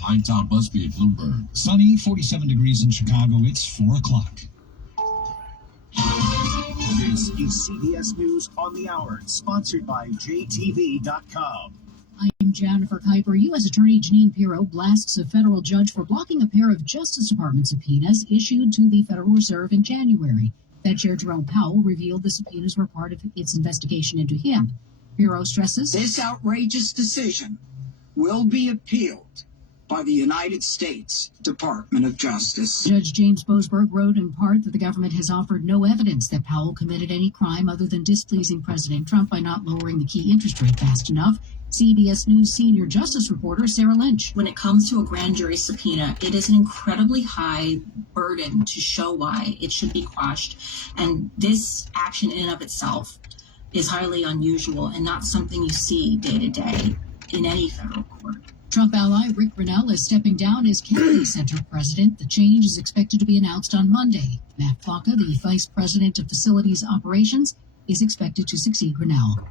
Pinetown must be at Bloomberg. Sunny, 47 degrees in Chicago. It's 4 o'clock. This is CBS News on the Hour, sponsored by JTV.com. I'm Jennifer Kuiper. U.S. Attorney Jeanine Pirro blasts a federal judge for blocking a pair of Justice Department subpoenas issued to the Federal Reserve in January. Fed Chair Jerome Powell revealed the subpoenas were part of its investigation into him. Pirro stresses this outrageous decision will be appealed by the United States Department of Justice. Judge James Boasberg wrote in part that the government has offered no evidence that Powell committed any crime other than displeasing President Trump by not lowering the key interest rate fast enough. CBS News senior justice reporter Sarah Lynch. When it comes to a grand jury subpoena, it is an incredibly high burden to show why it should be quashed. And this action in and of itself is highly unusual and not something you see day to day in any federal court. Trump ally Rick Grenell is stepping down as Kennedy Center president. The change is expected to be announced on Monday. Matt Flocka, the vice president of facilities operations, is expected to succeed Grenell.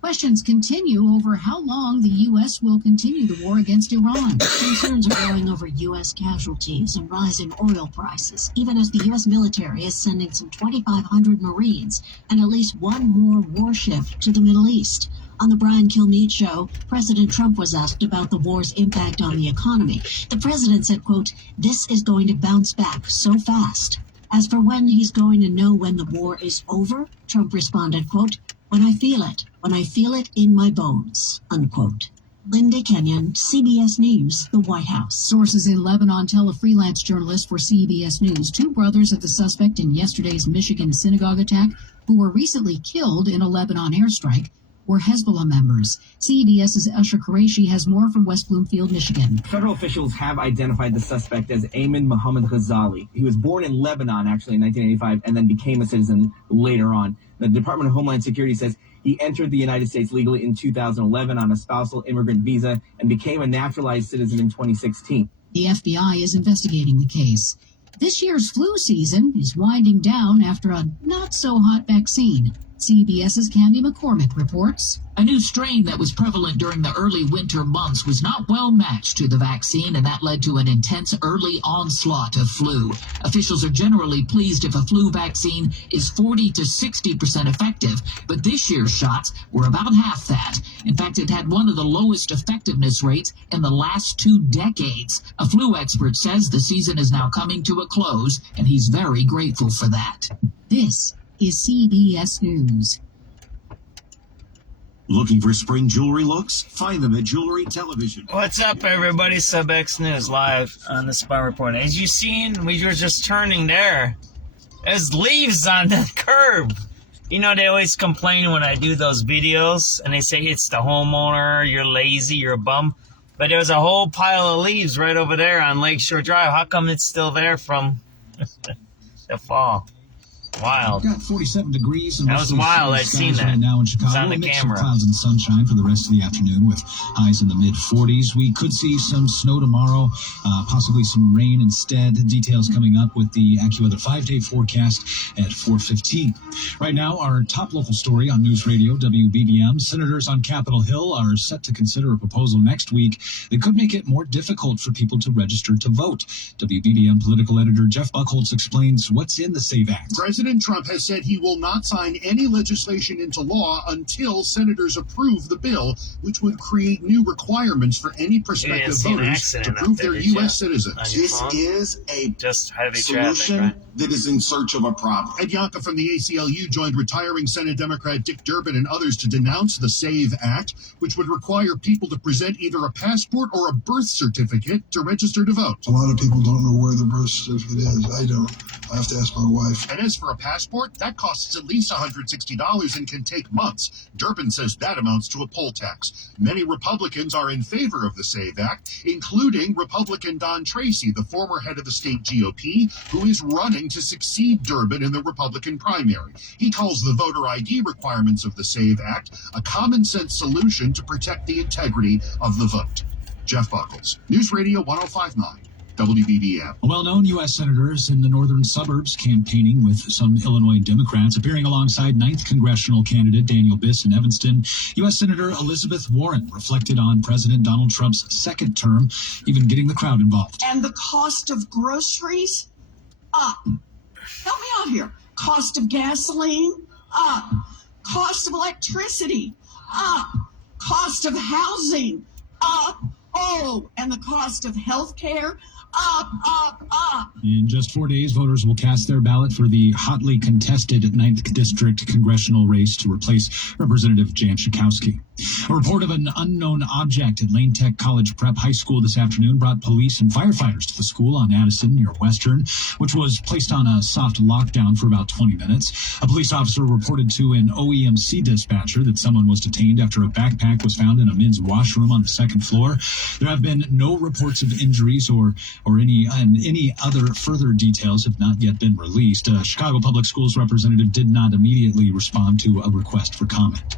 Questions continue over how long the U.S. will continue the war against Iran. Concerns are growing over U.S. casualties and rising oil prices, even as the U.S. military is sending some 2,500 Marines and at least one more warship to the Middle East. On the Brian Kilmeade show, President Trump was asked about the war's impact on the economy. The president said, quote, "This is going to bounce back so fast." As for when he's going to know when the war is over, Trump responded, quote, when I feel it in my bones," unquote. Linda Kenyon, CBS News, the White House. Sources in Lebanon tell a freelance journalist for CBS News, two brothers of the suspect in yesterday's Michigan synagogue attack, who were recently killed in a Lebanon airstrike, were Hezbollah members. CBS's Usher Qureshi has more from West Bloomfield, Michigan. Federal officials have identified the suspect as Ayman Mohammed Ghazali. He was born in Lebanon, actually, in 1985, and then became a citizen later on. The Department of Homeland Security says he entered the United States legally in 2011 on a spousal immigrant visa and became a naturalized citizen in 2016. The FBI is investigating the case. This year's flu season is winding down after a not-so-hot vaccine. CBS's Candy McCormick reports. A new strain that was prevalent during the early winter months was not well matched to the vaccine, and that led to an intense early onslaught of flu. Officials are generally pleased if a flu vaccine is 40 to 60% effective, but this year's shots were about half that. In fact, it had one of the lowest effectiveness rates in the last 2 decades. A flu expert says the season is now coming to a close, and he's very grateful for that. This is CBS News. Looking for spring jewelry looks? Find them at Jewelry Television. What's up, everybody? SubX.News live on the Spy Report. As you've seen, we were just turning there. There's leaves on the curb. You know, they always complain when I do those videos, and they say it's the homeowner, you're lazy, you're a bum. But there was a whole pile of leaves right over there on Lakeshore Drive. How come it's still there from the fall? Wild. We've got 47 degrees. And that was wild. I've seen that. Right now in Chicago. It's on the camera. Clouds and sunshine for the rest of the afternoon with highs in the mid-40s. We could see some snow tomorrow, possibly some rain instead. Details coming up with the AccuWeather 5-day forecast at 4:15. Right now, our top local story on News Radio WBBM. Senators on Capitol Hill are set to consider a proposal next week that could make it more difficult for people to register to vote. WBBM political editor Jeff Buchholz explains what's in the SAVE Act. President Trump has said he will not sign any legislation into law until senators approve the bill, which would create new requirements for any prospective voters to prove they're U.S. citizens. This is a just heavy solution traffic, right? that is in search of a problem. Ed Yonka from the ACLU joined retiring Senate Democrat Dick Durbin and others to denounce the SAVE Act, which would require people to present either a passport or a birth certificate to register to vote. A lot of people don't know where the birth certificate is. I don't. I have to ask my wife. And as for a passport, that costs at least $160 and can take months. Durbin says that amounts to a poll tax. Many Republicans are in favor of the SAVE Act, including Republican Don Tracy, the former head of the state GOP, who is running to succeed Durbin in the Republican primary. He calls the voter ID requirements of the SAVE Act a common-sense solution to protect the integrity of the vote. Jeff Buchholz, News Radio 105.9, WBBM. A well-known U.S. senator is in the northern suburbs campaigning with some Illinois Democrats, appearing alongside 9th congressional candidate Daniel Biss in Evanston. U.S. Senator Elizabeth Warren reflected on President Donald Trump's second term, even getting the crowd involved. And the cost of groceries up. Help me out here. Cost of gasoline up. Cost of electricity up. Cost of housing up. Oh, and the cost of health care up. In just 4 days, voters will cast their ballot for the hotly contested 9th District congressional race to replace Representative Jan Schakowsky. A report of an unknown object at Lane Tech College Prep High School this afternoon brought police and firefighters to the school on Addison near Western, which was placed on a soft lockdown for about 20 minutes. A police officer reported to an OEMC dispatcher that someone was detained after a backpack was found in a men's washroom on the second floor. There have been no reports of injuries or any other further details have not yet been released. A Chicago Public Schools representative did not immediately respond to a request for comment.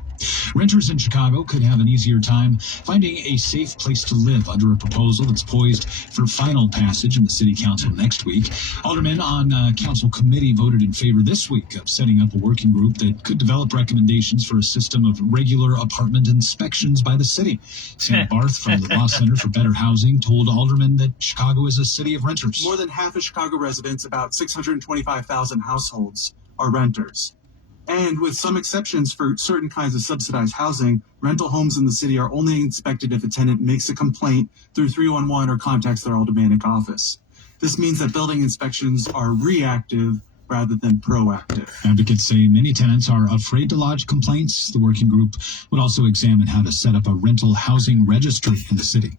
Renters in Chicago could have an easier time finding a safe place to live under a proposal that's poised for final passage in the city council next week. Aldermen on council committee voted in favor this week of setting up a working group that could develop recommendations for a system of regular apartment inspections by the city. Sam Barth from the Law Center for Better Housing told aldermen that Chicago is a city of renters. More than half of Chicago residents, about 625,000 households, are renters. And with some exceptions for certain kinds of subsidized housing, rental homes in the city are only inspected if a tenant makes a complaint through 311 or contacts their aldermanic office. This means that building inspections are reactive rather than proactive. Advocates say many tenants are afraid to lodge complaints. The working group would also examine how to set up a rental housing registry in the city.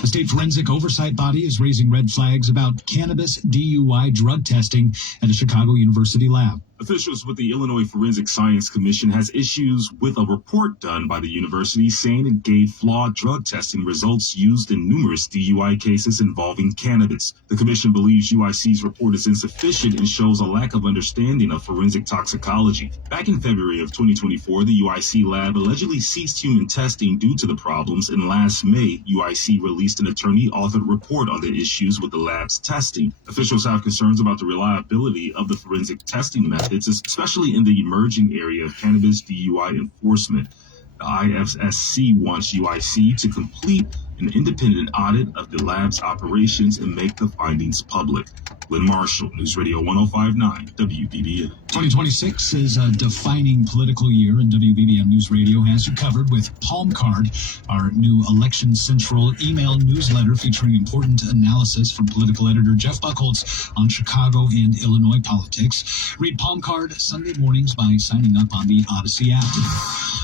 The state forensic oversight body is raising red flags about cannabis DUI drug testing at a Chicago University lab. Officials with the Illinois Forensic Science Commission has issues with a report done by the university saying it gave flawed drug testing results used in numerous DUI cases involving cannabis. The commission believes UIC's report is insufficient and shows a lack of understanding of forensic toxicology. Back in February of 2024, the UIC lab allegedly ceased human testing due to the problems, and last May, UIC released an attorney-authored report on the issues with the lab's testing. Officials have concerns about the reliability of the forensic testing methods, especially in the emerging area of cannabis DUI enforcement. The IFSC wants UIC to complete an independent audit of the lab's operations and make the findings public. Glenn Marshall, News Radio 105.9 WBBM. 2026 is a defining political year, and WBBM News Radio has you covered with Palm Card, our new Election Central email newsletter featuring important analysis from political editor Jeff Buchholz on Chicago and Illinois politics. Read Palm Card Sunday mornings by signing up on the Odyssey app.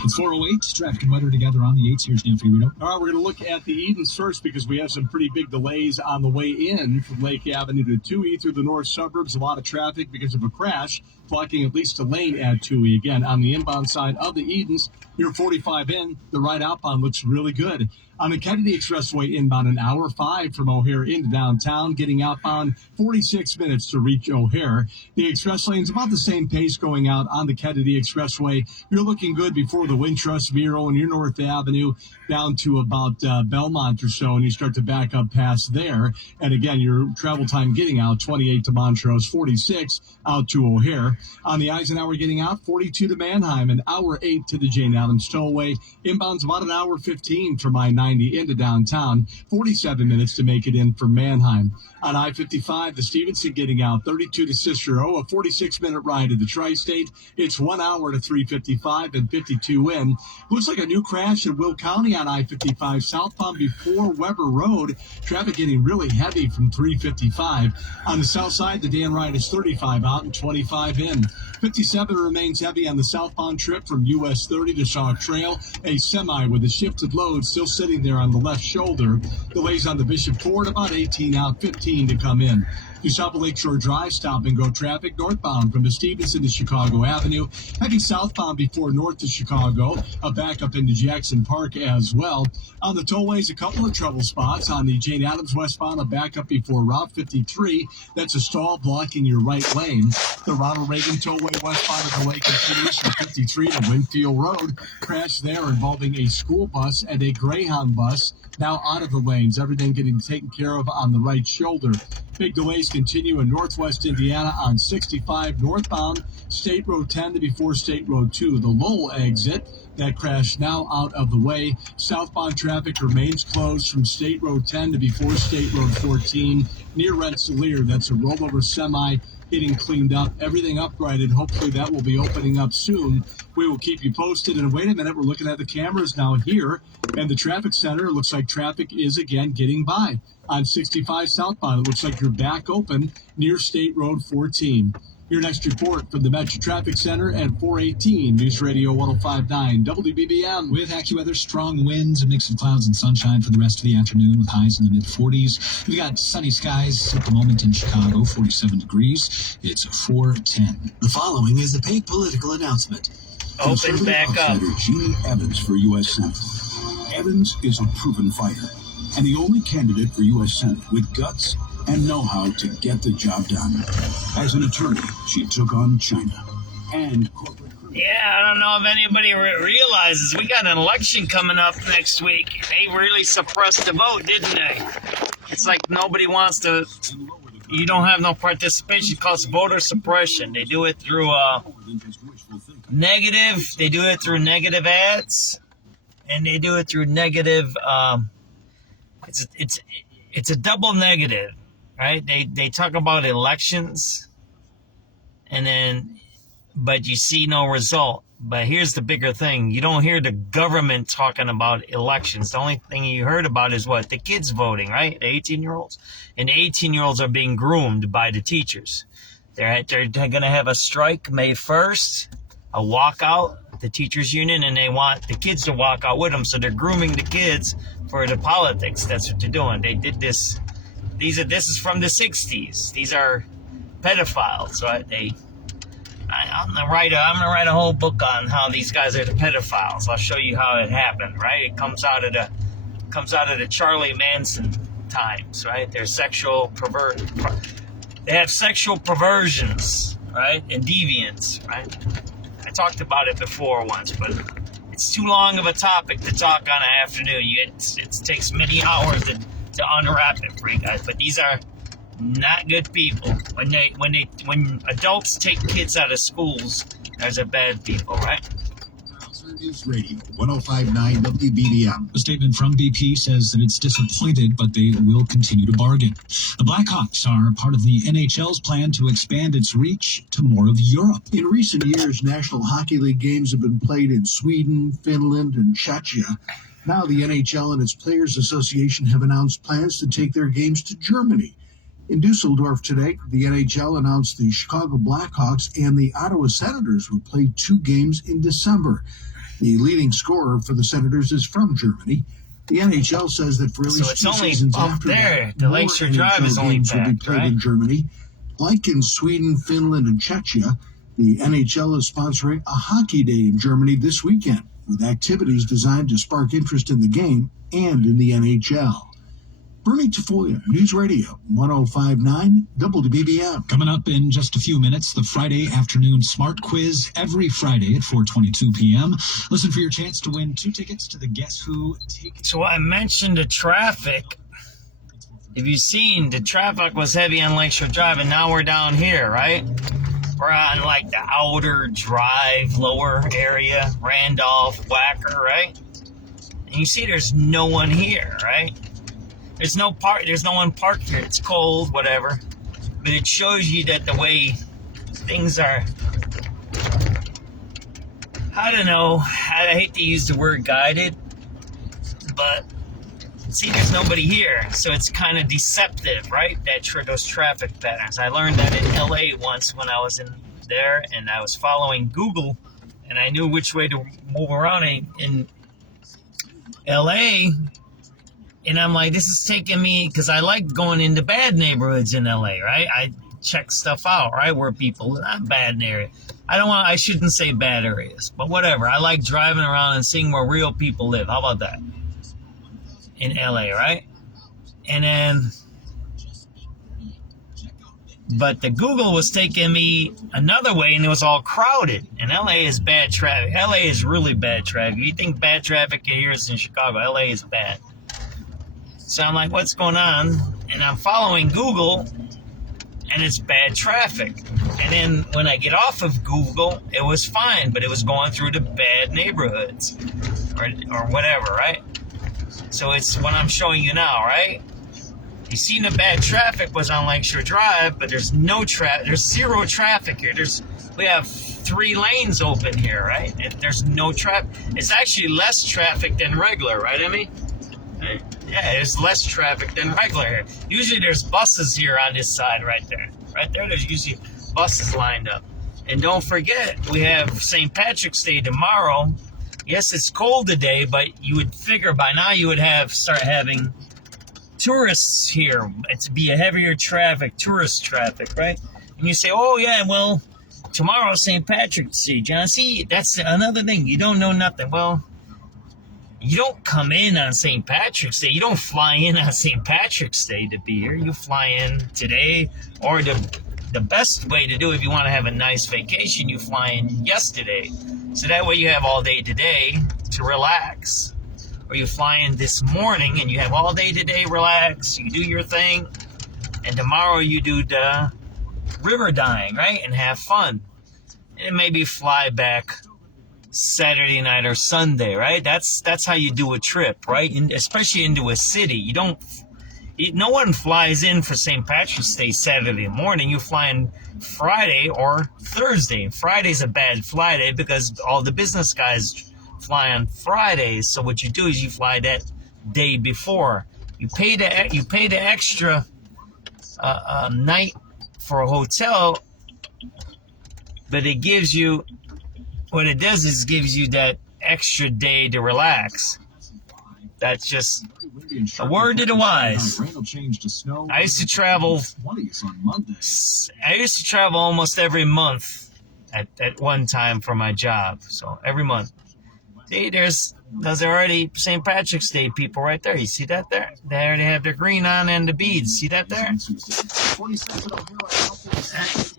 It's 4:08. Traffic and weather together on the 8s. Here's Dan Fiorito. All right, we're going to look at the Edens first because we have some pretty big delays on the way in from Lake Avenue to 2E through the north suburbs. A lot of traffic because of a crash, blocking at least a lane at 2E. Again, on the inbound side of the Edens, you're 45 in. The right outbound looks really good. On the Kennedy Expressway inbound, an hour 5 from O'Hare into downtown, getting outbound 46 minutes to reach O'Hare. The express lane's about the same pace going out on the Kennedy Expressway. You're looking good before the Wintrust, Vero, and your North Avenue down to about Belmont or so, and you start to back up past there. And again, your travel time getting out, 28 to Montrose, 46 out to O'Hare. On the Eisenhower getting out, 42 to Manheim, an hour 8 to the Jane Addams Tollway. Inbound's about an hour 15 from I-90 into downtown, 47 minutes to make it in from Manheim. On I-55, the Stevenson getting out, 32 to Cicero, a 46-minute ride to the Tri-State. It's 1 hour to 355 and 52 in. Looks like a new crash in Will County on I-55 southbound before Weber Road. Traffic getting really heavy from 355. On the south side, the Dan Ryan is 35 out and 25 in. 57 remains heavy on the southbound trip from US 30 to Sauk Trail. A semi with a shifted load still sitting there on the left shoulder. Delays on the Bishop Ford, about 18 out, 15 to come in. You stop at Lakeshore Drive, stop and go traffic northbound from the Stevenson to Chicago Avenue. Heading southbound before north to Chicago, a backup into Jackson Park as well. On the tollways, a couple of trouble spots. On the Jane Addams westbound, a backup before Route 53. That's a stall blocking your right lane. The Ronald Reagan tollway westbound of the lake continues from 53 to Winfield Road. Crash there involving a school bus and a Greyhound bus. Now out of the lanes, everything getting taken care of on the right shoulder. Big delays continue in northwest Indiana on 65 northbound, State Road 10 to before State Road 2. The Lowell exit, that crash now out of the way. Southbound traffic remains closed from State Road 10 to before State Road 14 near Rensselaer. That's a rollover semi getting cleaned up, everything upgraded. Hopefully that will be opening up soon. We will keep you posted. And wait a minute, we're looking at the cameras now here, and the traffic center looks like traffic is again getting by. On 65 southbound, it looks like you're back open near State Road 14. Your next report from the Metro Traffic Center at 418 News Radio 105.9 WBBM. With AccuWeather, strong winds, a mix of clouds and sunshine for the rest of the afternoon with highs in the mid-40s. We've got sunny skies at the moment in Chicago, 47 degrees. It's 4:10. The following is a paid political announcement. Open back up. Outsider Jeannie Evans for U.S. Senate. Evans is a proven fighter and the only candidate for U.S. Senate with guts and know-how to get the job done. As an attorney, she took on China and corporate. Yeah, I don't know if anybody realizes we got an election coming up next week. They really suppressed the vote, didn't they? It's like nobody wants to. You don't have no participation. It calls voter suppression. They do it through negative. They do it through negative ads, and they do it through negative. It's a double negative. Right? They talk about elections, but you see no result. But here's the bigger thing. You don't hear the government talking about elections. The only thing you heard about is what? The kids voting, right? The 18-year-olds. And the 18-year-olds are being groomed by the teachers. They're going to have a strike May 1st, a walkout, the teachers union, and they want the kids to walk out with them. So they're grooming the kids for the politics. That's what they're doing. They did this. This is from the 60s. These are pedophiles, right? I'm gonna write a whole book on how these guys are the pedophiles. I'll show you how it happened, right? It comes out of the Charlie Manson times, right? They're they have sexual perversions, right? And deviance, right? I talked about it before once, but it's too long of a topic to talk on an afternoon. It takes many hours to unwrap it for you guys, but these are not good people. When adults take kids out of schools, those are bad people, right? News Radio 105.9 WBBM. A statement from BP says that it's disappointed, but they will continue to bargain. The Blackhawks are part of the NHL's plan to expand its reach to more of Europe. In recent years, National Hockey League games have been played in Sweden, Finland, and Czechia. Now the NHL and its Players Association have announced plans to take their games to Germany. In Dusseldorf today, the NHL announced the Chicago Blackhawks and the Ottawa Senators will play 2 games in December. The leading scorer for the Senators is from Germany. The NHL says that for at least 2 seasons after that, the Lakeshore Drive is only games will be packed, played right? in Germany. Like in Sweden, Finland, and Czechia, the NHL is sponsoring a hockey day in Germany this weekend, with activities designed to spark interest in the game and in the NHL. Bernie Tafoya, News Radio 105.9 WBBM. Coming up in just a few minutes, the Friday afternoon Smart Quiz every Friday at 4:22 p.m. Listen for your chance to win 2 tickets to the Guess Who Take. So I mentioned the traffic. If you've seen, the traffic was heavy on Lakeshore Drive, and now we're down here, right? We're on like the outer drive, lower area, Randolph, Wacker, right? And you see there's no one here, right? There's no one parked here. It's cold, whatever. But it shows you that the way things are, I don't know, I hate to use the word guided, but see, there's nobody here. So it's kind of deceptive, right? Those traffic patterns. I learned that in LA once when I was in there and I was following Google and I knew which way to move around in LA. And I'm like, this is taking me, because I like going into bad neighborhoods in LA, right? I check stuff out, right? Where people, not bad area. I shouldn't say bad areas, but whatever. I like driving around and seeing where real people live. How about that? In LA, right? And then, but the Google was taking me another way, and it was all crowded. And LA is bad traffic. LA is really bad traffic. You think bad traffic here is in Chicago. LA is bad. So I'm like, what's going on? And I'm following Google, and it's bad traffic. And then when I get off of Google, it was fine, but it was going through the bad neighborhoods or whatever, right? So it's what I'm showing you now, right? You see the bad traffic was on Lakeshore Drive, but there's no traffic. There's zero traffic here. We have 3 lanes open here, right? There's no traffic. It's actually less traffic than regular, right, Emmy? Yeah, there's less traffic than regular here. Usually there's buses here on this side right there. Right there, there's usually buses lined up. And don't forget, we have St. Patrick's Day tomorrow. Yes, it's cold today, but you would figure by now you would start having tourists here. It'd be a heavier traffic, tourist traffic, right? And you say, oh yeah, well, tomorrow's St. Patrick's Day, John. See, that's another thing. You don't know nothing. Well, you don't come in on St. Patrick's Day. You don't fly in on St. Patrick's Day to be here. You fly in today, or the best way to do it if you want to have a nice vacation, you fly in yesterday. So that way you have all day today to relax. Or you fly in this morning and you have all day today, relax, you do your thing, and tomorrow you do the river dyeing, right? And have fun. And maybe fly back Saturday night or Sunday, right? That's how you do a trip, right? Especially into a city. No one flies in for St. Patrick's Day Saturday morning. You fly in Friday or Thursday. Friday's a bad fly day because all the business guys fly on Fridays. So what you do is you fly that day before. You pay the extra night for a hotel, but it gives you, what it does is gives you that extra day to relax. That's just a word to the wise. I used to travel almost every month at one time for my job. So every month. See, there's already St. Patrick's Day people right there. You see that there? They already have their green on and the beads. See that there?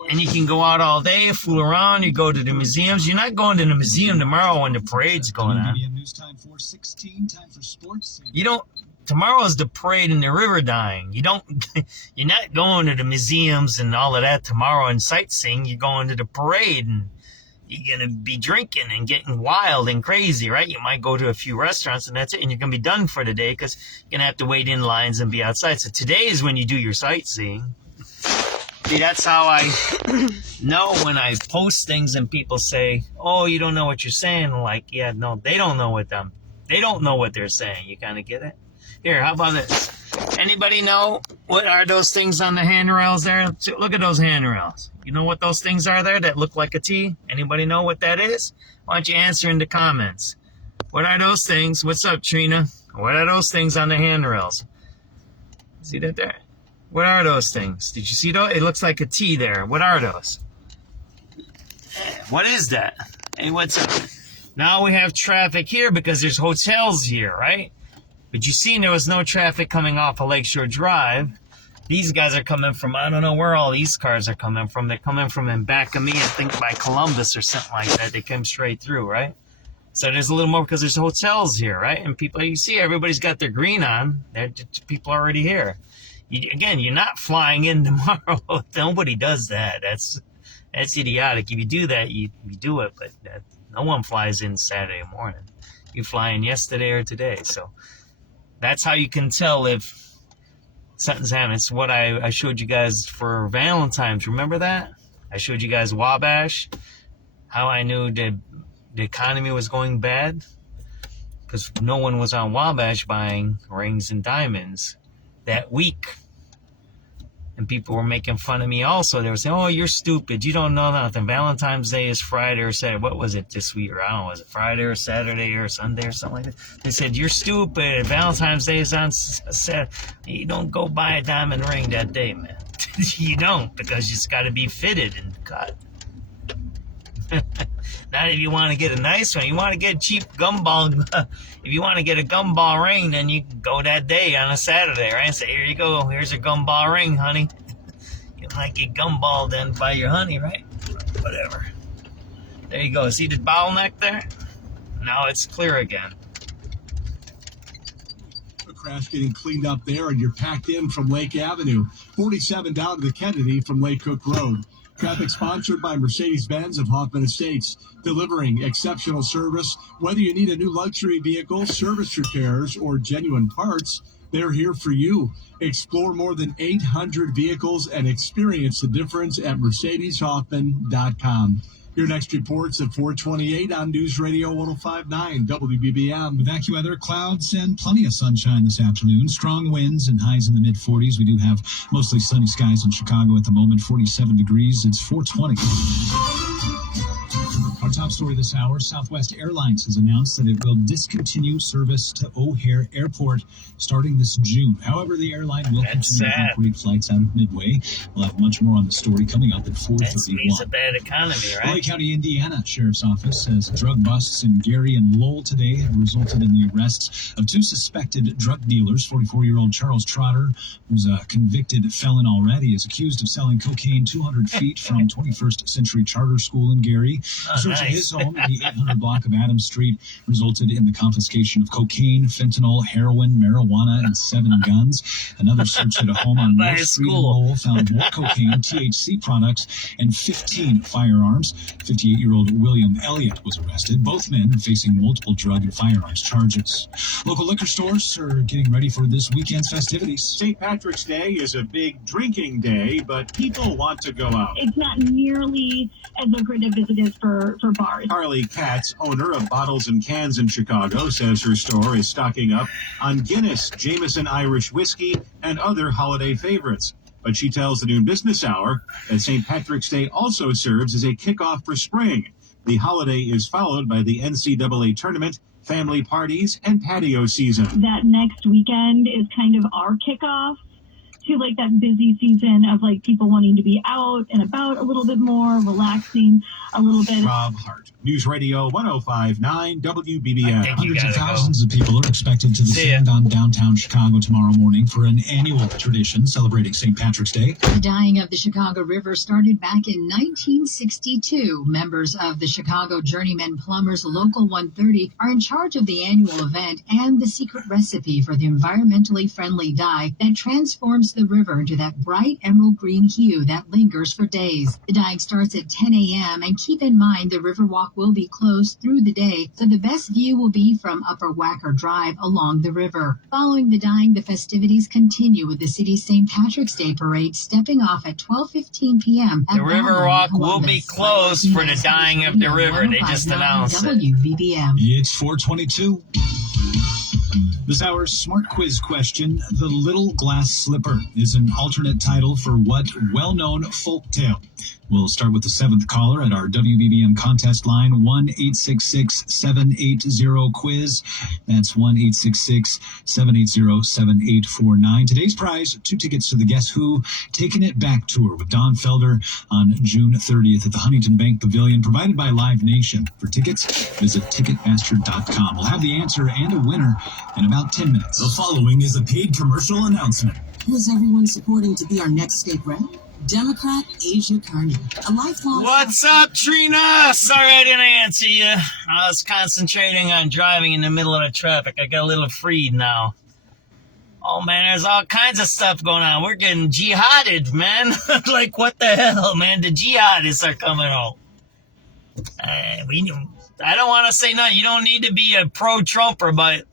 And you can go out all day, fool around. You go to the museums. You're not going to the museum tomorrow when the parade's going on. You don't. Tomorrow is the parade and the river dyeing. You're not going to the museums and all of that tomorrow and sightseeing. You're going to the parade and you're going to be drinking and getting wild and crazy, right? You might go to a few restaurants and that's it. And you're going to be done for the day because you're going to have to wait in lines and be outside. So today is when you do your sightseeing. See, that's how I know when I post things and people say, oh, you don't know what you're saying. Like, yeah, no, they don't know what they're saying. You kind of get it? Here, how about this? Anybody know what are those things on the handrails there? Look at those handrails. You know what those things are there that look like a T? Anybody know what that is? Why don't you answer in the comments? What are those things? What's up, Trina? What are those things on the handrails? See that there? What are those things? Did you see those? It looks like a T there. What are those? What is that? Hey, what's up? Now we have traffic here because there's hotels here, right? But you see there was no traffic coming off of Lakeshore Drive. These guys are coming from, I don't know where all these cars are coming from. They're coming from in back of me, I think by Columbus or something like that. They came straight through, right? So there's a little more because there's hotels here, right? And people, you see everybody's got their green on. People are already here. Again, you're not flying in tomorrow. Nobody does that. That's idiotic. If you do that, you do it. But no one flies in Saturday morning. You fly in yesterday or today. So that's how you can tell if something's happening. It's what I showed you guys for Valentine's. Remember that? I showed you guys Wabash, how I knew that the economy was going bad because no one was on Wabash buying rings and diamonds that week. And people were making fun of me also. They were saying, oh, you're stupid. You don't know nothing. Valentine's Day is Friday or Saturday. What was it this week? Or I don't know. Was it Friday or Saturday or Sunday or something like that? They said, you're stupid. Valentine's Day is on Saturday. You don't go buy a diamond ring that day, man. You don't, because it's got to be fitted and cut. Not if you want to get a nice one. You want to get a cheap gumball. If you want to get a gumball ring, then you can go that day on a Saturday, right? Say, here you go. Here's a gumball ring, honey. You might get gumballed then by your honey, right? Whatever. There you go. See the bottleneck there? Now it's clear again. A crash getting cleaned up there, and you're packed in from Lake Avenue. 47 down to the Kennedy from Lake Cook Road. Traffic sponsored by Mercedes-Benz of Hoffman Estates, delivering exceptional service. Whether you need a new luxury vehicle, service repairs, or genuine parts, they're here for you. Explore more than 800 vehicles and experience the difference at MercedesHoffman.com. Your next report's at 4:28 on News Radio 105.9 WBBM. With AccuWeather, clouds and plenty of sunshine this afternoon. Strong winds and highs in the mid-40s. We do have mostly sunny skies in Chicago at the moment. 47 degrees. It's 4:20. Our top story this hour, Southwest Airlines has announced that it will discontinue service to O'Hare Airport starting this June. However, the airline will continue to operate flights out of Midway. We'll have much more on the story coming up at 4:31. It's a bad economy, right? Lake County, Indiana Sheriff's Office says drug busts in Gary and Lowell today have resulted in the arrests of two suspected drug dealers. 44-year-old Charles Trotter, who's a convicted felon already, is accused of selling cocaine 200 feet from 21st Century Charter School in Gary. Searching his home in the 800 block of Adams Street resulted in the confiscation of cocaine, fentanyl, heroin, marijuana, and 7 guns. Another search at a home on North Street in Lowell found more cocaine, THC products, and 15 firearms. 58-year-old William Elliott was arrested. Both men facing multiple drug and firearms charges. Local liquor stores are getting ready for this weekend's festivities. St. Patrick's Day is a big drinking day, but people want to go out. It's not nearly as lucrative as it is for bars. Carly Katz, owner of Bottles and Cans in Chicago, says her store is stocking up on Guinness, Jameson Irish whiskey, and other holiday favorites. But she tells the Noon Business Hour that St. Patrick's Day also serves as a kickoff for spring. The holiday is followed by the NCAA tournament, family parties, and patio season. That next weekend is kind of our kickoff to like that busy season of like people wanting to be out and about a little bit more, relaxing a little bit. Rob Hart, News Radio 105.9 WBBM. Hundreds of thousands of people are expected to descend on downtown Chicago tomorrow morning for an annual tradition celebrating St. Patrick's Day. The dyeing of the Chicago River started back in 1962. Members of the Chicago Journeyman Plumbers Local 130 are in charge of the annual event and the secret recipe for the environmentally friendly dye that transforms the river into that bright emerald green hue that lingers for days. The dyeing starts at 10 a.m. and keep in mind the Riverwalk will be closed through the day, so the best view will be from Upper Wacker Drive along the river. Following the dyeing, the festivities continue with the city's St. Patrick's Day parade stepping off at 12:15 p.m. The Riverwalk will be closed for the dyeing of the river. They just announced it. WBBM. It's 4:22. This hour's smart quiz question, The Little Glass Slipper, is an alternate title for what well-known folk tale? We'll start with the 7th caller at our WBBM contest line, 1-866-780-QUIZ. That's 1-866-780-7849. Today's prize, 2 tickets to the Guess Who Taking It Back tour with Don Felder on June 30th at the Huntington Bank Pavilion, provided by Live Nation. For tickets, visit Ticketmaster.com. We'll have the answer and a winner in about 10 minutes. The following is a paid commercial announcement. Who is everyone supporting to be our next state rep? Democrat Asia Kearney, a lifelong... What's up, Trina? Sorry I didn't answer you. I was concentrating on driving in the middle of the traffic. I got a little freed now. Oh, man, there's all kinds of stuff going on. We're getting jihaded, man. Like, what the hell, man? The jihadists are coming home. I don't want to say nothing. You don't need to be a pro-Trumper, but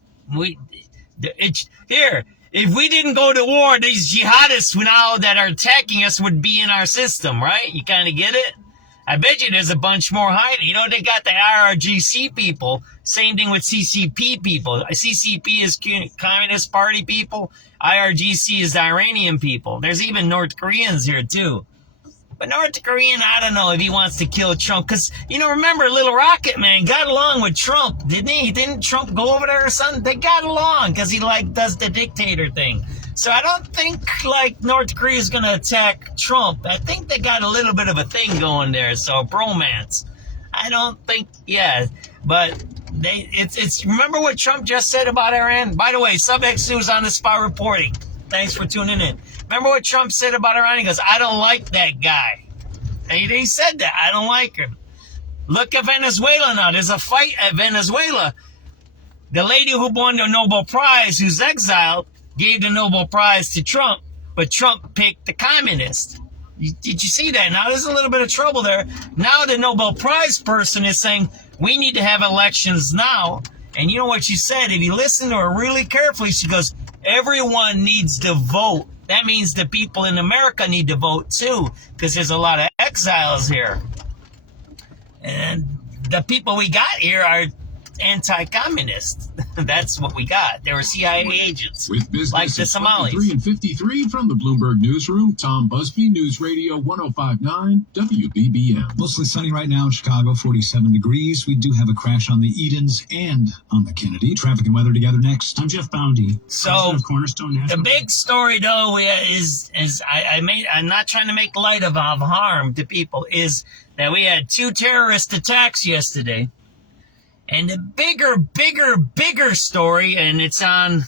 if we didn't go to war, these jihadists now that are attacking us would be in our system, right? You kind of get it? I bet you there's a bunch more hiding. You know, they got the IRGC people. Same thing with CCP people. CCP is Communist Party people. IRGC is the Iranian people. There's even North Koreans here too. But North Korean, I don't know if he wants to kill Trump. Because, remember, Little Rocket Man got along with Trump, didn't he? Didn't Trump go over there or something? They got along because he, does the dictator thing. So I don't think, North Korea is going to attack Trump. I think they got a little bit of a thing going there. So, bromance. I don't think, yeah. But it's remember what Trump just said about Iran? By the way, SubX.News on the spot reporting. Thanks for tuning in. Remember what Trump said about Iran? He goes, I don't like that guy. And he said that. I don't like him. Look at Venezuela now. There's a fight at Venezuela. The lady who won the Nobel Prize, who's exiled, gave the Nobel Prize to Trump, but Trump picked the communist. Did you see that? Now there's a little bit of trouble there. Now the Nobel Prize person is saying, we need to have elections now. And you know what she said? If you listen to her really carefully, she goes, everyone needs to vote. That means the people in America need to vote too, because there's a lot of exiles here. And the people we got here are anti-communist. That's what we got. They were CIA agents, with business like the Somalis. 3 and 53 from the Bloomberg Newsroom, Tom Busby, News Radio 105.9 WBBM. Mostly sunny right now in Chicago, 47 degrees. We do have a crash on the Edens and on the Kennedy. Traffic and weather together next. I'm Jeff Boundy. So Cornerstone the big story, though, is I'm not trying to make light of harm to people, is that we had 2 terrorist attacks yesterday. And the bigger story, and it's on,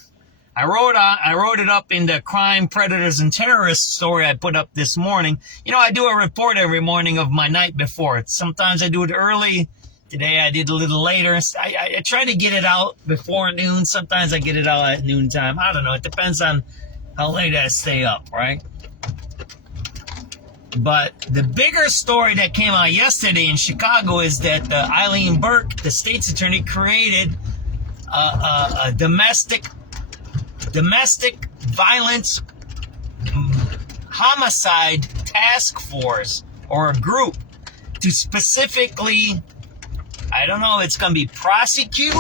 I wrote it up in the crime, predators, and terrorists story I put up this morning. I do a report every morning of my night before. Sometimes I do it early. Today I did a little later. I try to get it out before noon. Sometimes I get it out at noontime. I don't know. It depends on how late I stay up, right? But the bigger story that came out yesterday in Chicago is that Eileen Burke, the state's attorney, created a domestic violence homicide task force, or a group, to specifically, I don't know if it's going to be prosecute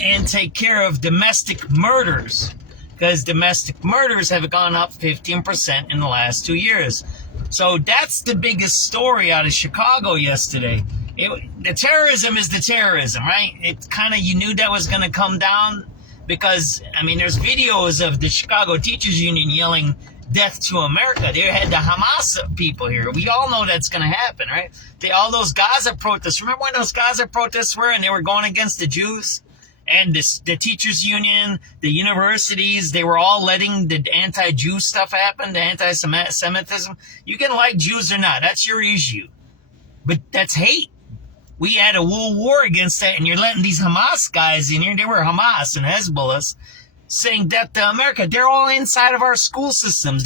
and take care of domestic murders. Because domestic murders have gone up 15% in the last 2 years. So that's the biggest story out of Chicago yesterday. The terrorism is the terrorism, right? It kind of, you knew that was going to come down because, there's videos of the Chicago Teachers Union yelling death to America. They had the Hamas people here. We all know that's going to happen, right? All those Gaza protests. Remember when those Gaza protests were and they were going against the Jews? And the teachers union, the universities, they were all letting the anti-Jew stuff happen, the anti-Semitism. You can like Jews or not. That's your issue. But that's hate. We had a world war against that, and you're letting these Hamas guys in here. They were Hamas and Hezbollah saying death to America. They're all inside of our school systems.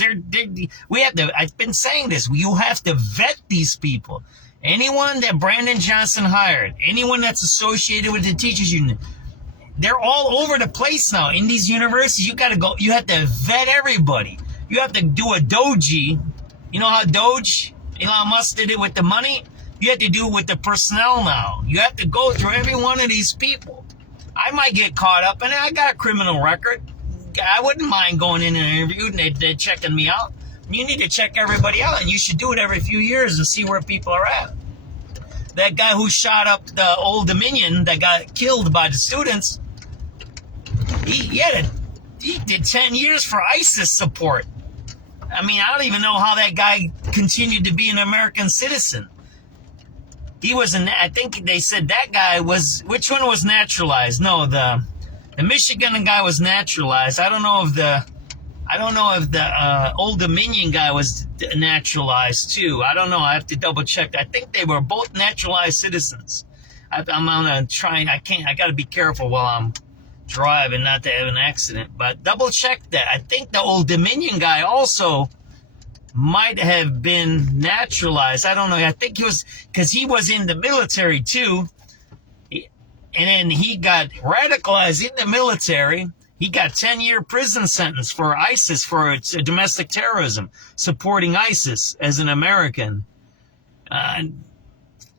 We have to, I've been saying this, you have to vet these people. Anyone that Brandon Johnson hired, anyone that's associated with the teachers union, they're all over the place now in these universities. You have to vet everybody. You have to do a doji. You know how Elon Musk did it with the money? You have to do it with the personnel now. You have to go through every one of these people. I might get caught up, and I got a criminal record. I wouldn't mind going in and interviewing and they're checking me out. You need to check everybody out, and you should do it every few years and see where people are at. That guy who shot up the Old Dominion that got killed by the students, he did 10 years for ISIS support. I don't even know how that guy continued to be an American citizen. I think they said that guy was, which one was naturalized? No, the Michigan guy was naturalized. I don't know if the Old Dominion guy was naturalized too. I don't know. I have to double check. I think they were both naturalized citizens. I'm gonna try. I gotta be careful while I'm driving not to have an accident, but double check that. I think the Old Dominion guy also might have been naturalized. I don't know. I think he was, because he was in the military too, and then he got radicalized in the military. He got 10-year prison sentence for ISIS, for domestic terrorism, supporting ISIS as an American.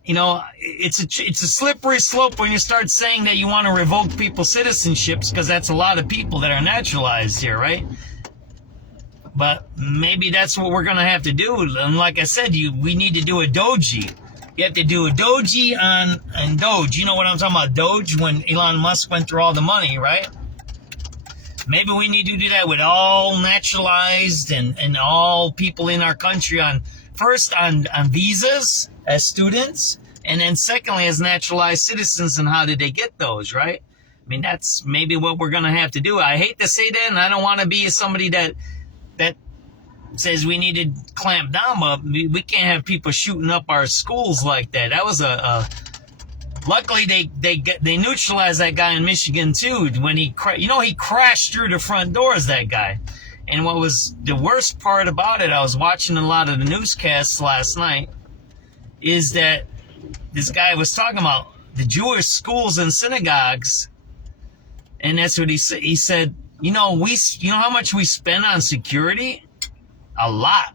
you know, it's a slippery slope when you start saying that you want to revoke people's citizenships, because that's a lot of people that are naturalized here, right? But maybe that's what we're going to have to do. And like I said, we need to do a doji. You have to do a doji on Doge. You know what I'm talking about? Doge, when Elon Musk went through all the money, right? Maybe we need to do that with all naturalized and all people in our country first on visas as students, and then secondly as naturalized citizens, and how did they get those, right? I mean, that's maybe what we're going to have to do. I hate to say that, and I don't want to be somebody that says we need to clamp down, but we can't have people shooting up our schools like that. That was luckily they neutralized that guy in Michigan too when he crashed through the front doors, that guy. And what was the worst part about it, I was watching a lot of the newscasts last night, is that this guy was talking about the Jewish schools and synagogues, and that's what he said. He said, you know how much we spend on security? A lot.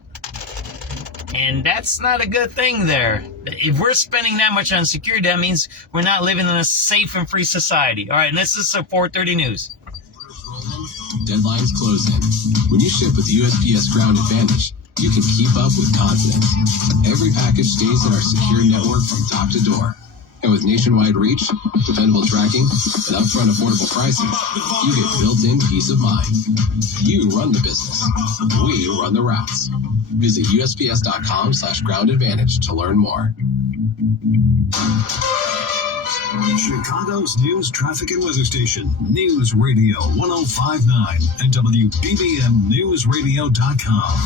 And that's not a good thing there. If we're spending that much on security, that means we're not living in a safe and free society. All right, and this is 430 News. Deadlines closing. When you ship with USPS Ground Advantage, you can keep up with confidence. Every package stays in our secure network from top to door. And with nationwide reach, dependable tracking, and upfront affordable pricing, you get built-in peace of mind. You run the business. We run the routes. Visit USPS.com/Ground Advantage to learn more. Chicago's news, traffic, and weather station, News Radio 105.9 and WBBMNewsRadio.com.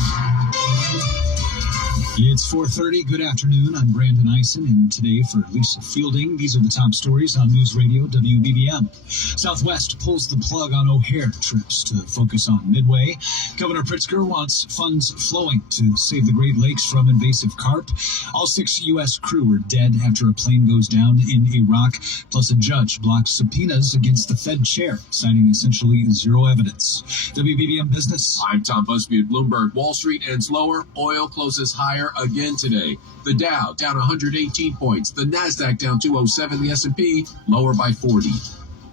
It's 4:30. Good afternoon. I'm Brandon Eisen, and today for Lisa Fielding, these are the top stories on News Radio WBBM. Southwest pulls the plug on O'Hare trips to focus on Midway. Governor Pritzker wants funds flowing to save the Great Lakes from invasive carp. All 6 U.S. crew were dead after a plane goes down in Iraq. Plus, a judge blocks subpoenas against the Fed chair, citing essentially zero evidence. WBBM Business. I'm Tom Busby at Bloomberg. Wall Street ends lower. Oil closes higher again today. The Dow down 118 points. The Nasdaq down 207. The S&P lower by 40.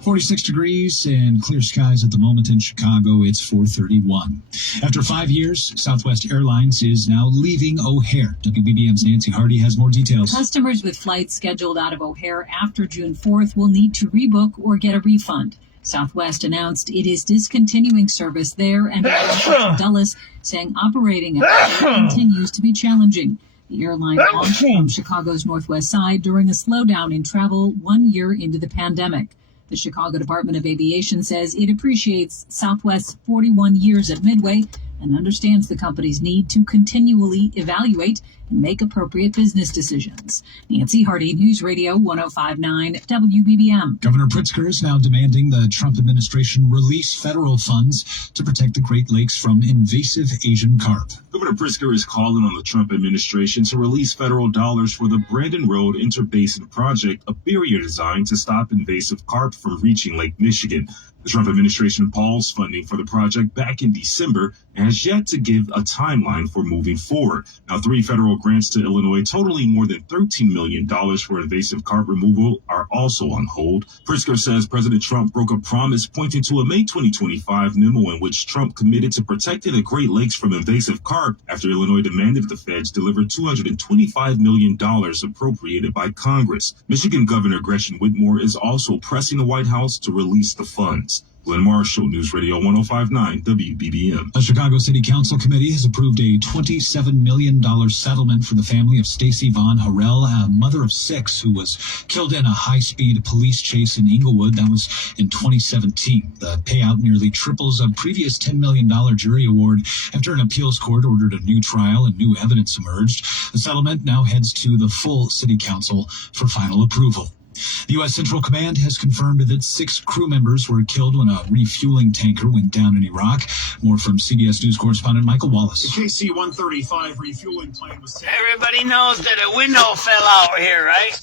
46 degrees and clear skies at the moment in Chicago. It's 4:31. After 5 years, Southwest Airlines is now leaving O'Hare. WBBM's Nancy Hardy has more details. Customers with flights scheduled out of O'Hare after June 4th will need to rebook or get a refund. Southwest announced it is discontinuing service there and Dulles, saying operating at O'Hare continues to be challenging. The airline launched from Chicago's northwest side during a slowdown in travel 1 year into the pandemic. The Chicago Department of Aviation says it appreciates Southwest's 41 years at Midway and understands the company's need to continually evaluate and make appropriate business decisions. Nancy Hardy, News Radio 105.9 WBBM. Governor Pritzker is now demanding the Trump administration release federal funds to protect the Great Lakes from invasive Asian carp. Governor Pritzker is calling on the Trump administration to release federal dollars for the Brandon Road Interbasin Project, a barrier designed to stop invasive carp from reaching Lake Michigan. The Trump administration paused funding for the project back in December and has yet to give a timeline for moving forward. Now, 3 federal grants to Illinois totaling more than $13 million for invasive carp removal are also on hold. Pritzker says President Trump broke a promise, pointing to a May 2025 memo in which Trump committed to protecting the Great Lakes from invasive carp after Illinois demanded the feds deliver $225 million appropriated by Congress. Michigan Governor Gretchen Whitmer is also pressing the White House to release the funds. Glenn Marshall, News Radio 105.9 WBBM. The Chicago City Council Committee has approved a $27 million settlement for the family of Stacy Vaughn Harrell, a mother of 6 who was killed in a high-speed police chase in Inglewood. That was in 2017. The payout nearly triples a previous $10 million jury award after an appeals court ordered a new trial and new evidence emerged. The settlement now heads to the full City Council for final approval. The U.S. Central Command has confirmed that 6 crew members were killed when a refueling tanker went down in Iraq. More from CBS News correspondent Michael Wallace. The KC-135 refueling plane was... Everybody knows that a window fell out here, right?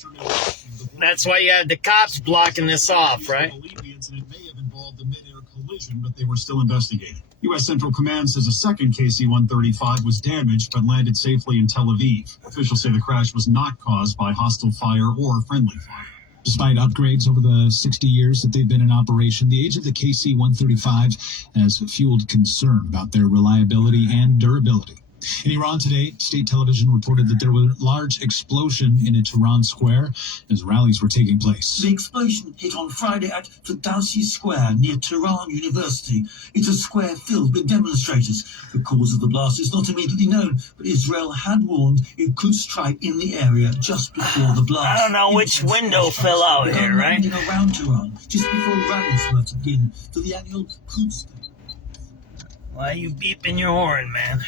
That's why you had the cops blocking this off, right? The incident may have involved a mid-air collision, but they were still investigating. U.S. Central Command says a second KC-135 was damaged but landed safely in Tel Aviv. Officials say the crash was not caused by hostile fire or friendly fire. Despite upgrades over the 60 years that they've been in operation, the age of the KC-135 has fueled concern about their reliability and durability. In Iran today, state television reported that there was a large explosion in a Tehran square as rallies were taking place. The explosion hit on Friday at Ferdowsi Square near Tehran University. It's a square filled with demonstrators. The cause of the blast is not immediately known, but Israel had warned it could strike in the area just before the blast. I don't know which window fell out here, right? Around Tehran, just before rallies were to begin for the annual Quds. Why are you beeping your horn, man?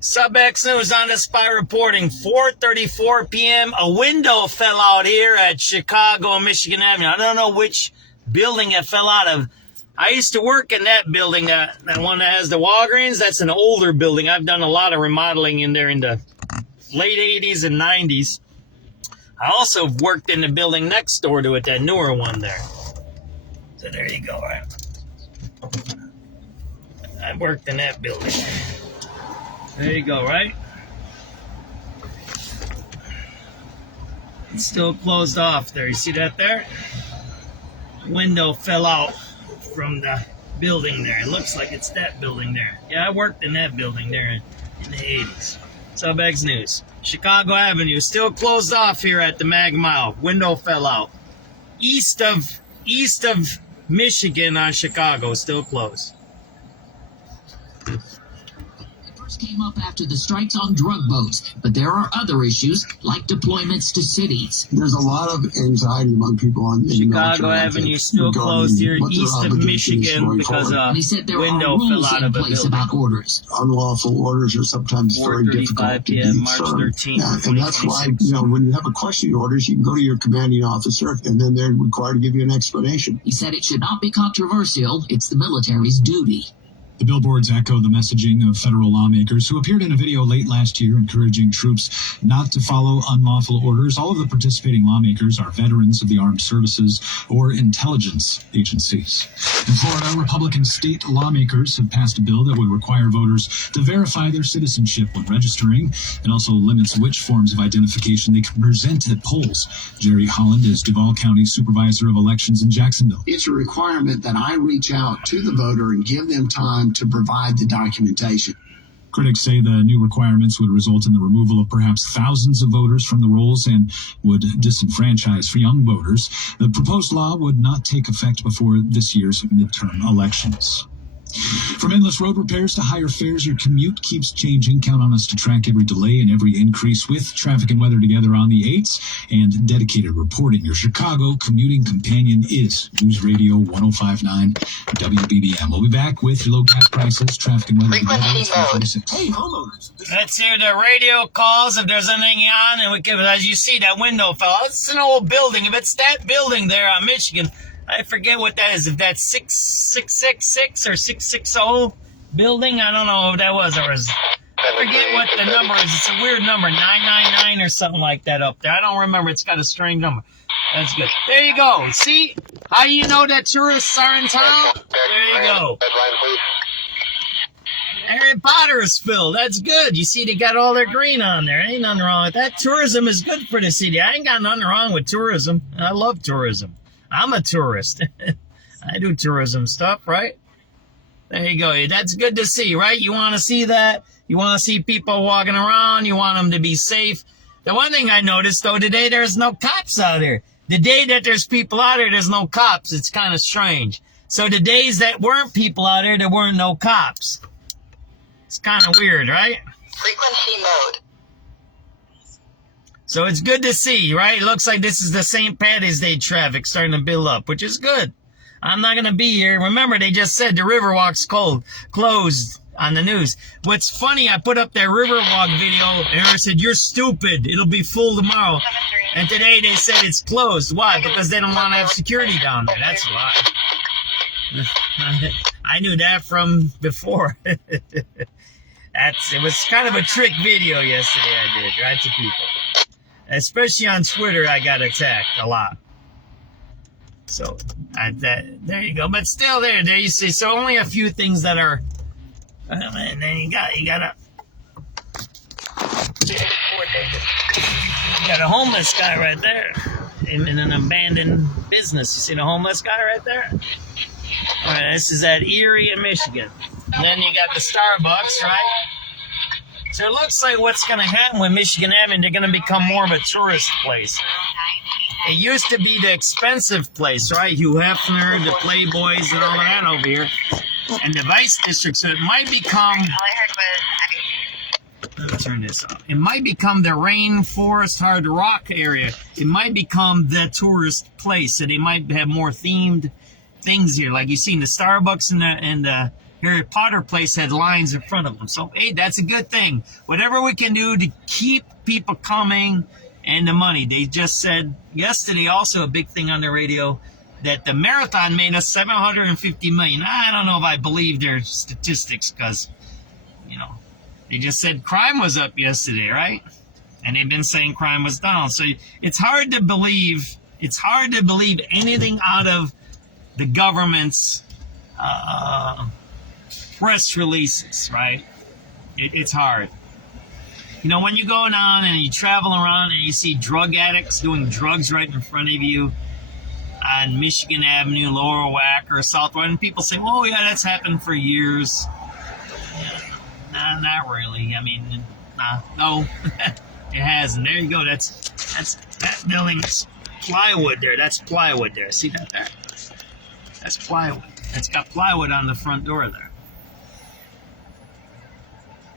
SubX.News on the spy reporting. 4:34 p.m. A window fell out here at Chicago, Michigan Avenue. I don't know which building it fell out of. I used to work in that building, that one that has the Walgreens. That's an older building. I've done a lot of remodeling in there in the late 80s and 90s. I also worked in the building next door to it, that newer one there. So there you go, right? I worked in that building. There you go, right? It's still closed off there. You see that there? Window fell out from the building there. It looks like it's that building there. Yeah, I worked in that building there in the 80s. SubX.News. Chicago Avenue still closed off here at the Mag Mile. Window fell out. East of Michigan on Chicago, still closed. Came up after the strikes on drug boats, but there are other issues like deployments to cities. There's a lot of anxiety among people on Chicago Avenue still closed here east of Michigan because a window fell out of a building. About orders. Unlawful orders are sometimes very difficult to p.m. March 13th. And that's why, when you have a questioning orders, you can go to your commanding officer and then they're required to give you an explanation. He said it should not be controversial. It's the military's duty. The billboards echo the messaging of federal lawmakers who appeared in a video late last year encouraging troops not to follow unlawful orders. All of the participating lawmakers are veterans of the armed services or intelligence agencies. In Florida, Republican state lawmakers have passed a bill that would require voters to verify their citizenship when registering. It also limits which forms of identification they can present at polls. Jerry Holland is Duval County Supervisor of Elections in Jacksonville. It's a requirement that I reach out to the voter and give them time to provide the documentation. Critics say the new requirements would result in the removal of perhaps thousands of voters from the rolls and would disenfranchise for young voters. The proposed law would not take effect before this year's midterm elections. From endless road repairs to higher fares, your commute keeps changing. Count on us to track every delay and every increase with traffic and weather together on the 8s and dedicated reporting. Your Chicago commuting companion is News Radio 105.9 WBBM. We'll be back with your low gas prices, traffic and weather together. Hey, homeowners. Let's hear the radio calls if there's anything on, and we can, as you see, that window fell out. It's an old building. If it's that building there on Michigan, I forget what that is. If that's 6666 or 660 building, I don't know if that was. I forget what the number is. It's a weird number, 999 or something like that up there. I don't remember. It's got a strange number. That's good. There you go. See how you know that tourists are in town? There you go. Harry Potter's filled. That's good. You see, they got all their green on there. Ain't nothing wrong with that. Tourism is good for the city. I ain't got nothing wrong with tourism. I love tourism. I'm a tourist. I do tourism stuff, right? There you go. That's good to see, right? You want to see that? You want to see people walking around? You want them to be safe? The one thing I noticed, though, today there's no cops out here. The day that there's people out here, there's no cops. It's kind of strange. So the days that weren't people out here, there weren't no cops. It's kind of weird, right? Frequency mode. So it's good to see, right? It looks like this is the St. Patty's Day traffic starting to build up, which is good. I'm not going to be here. Remember, they just said the Riverwalk's closed on the news. What's funny, I put up that Riverwalk video, and I said, you're stupid. It'll be full tomorrow. And today they said it's closed. Why? Because they don't want to have security down there. That's why. I knew that from before. It was kind of a trick video yesterday I did, right, to people. Especially on Twitter, I got attacked a lot. So There you go. But still there you see. So only a few things that are, and then you got a homeless guy right there in an abandoned business. You see the homeless guy right there? All right, this is at Erie in Michigan. And then you got the Starbucks, right? So it looks like what's going to happen with Michigan Avenue, they're going to become more of a tourist place. It used to be the expensive place, right? Hugh Hefner, the Playboys, and all of that over here. And the Vice District, so it might become... Let me turn this off. It might become the Rainforest Hard Rock area. It might become the tourist place. So they might have more themed things here. Like you've seen the Starbucks and the Harry Potter place had lines in front of them. So, hey, that's a good thing. Whatever we can do to keep people coming and the money. They just said yesterday, also a big thing on the radio, that the marathon made us $750 million. I don't know if I believe their statistics because, you know, they just said crime was up yesterday, right? And they've been saying crime was down. So it's hard to believe anything out of the government's press releases, right? It's hard. You know, when you go on and you travel around and you see drug addicts doing drugs right in front of you on Michigan Avenue, Lower Wacker, Southwest, and people say, oh, yeah, that's happened for years. Yeah. Nah, not really. I mean, no, it hasn't. There you go. That building's plywood there. That's plywood there. See that there? That's plywood. It's got plywood on the front door there.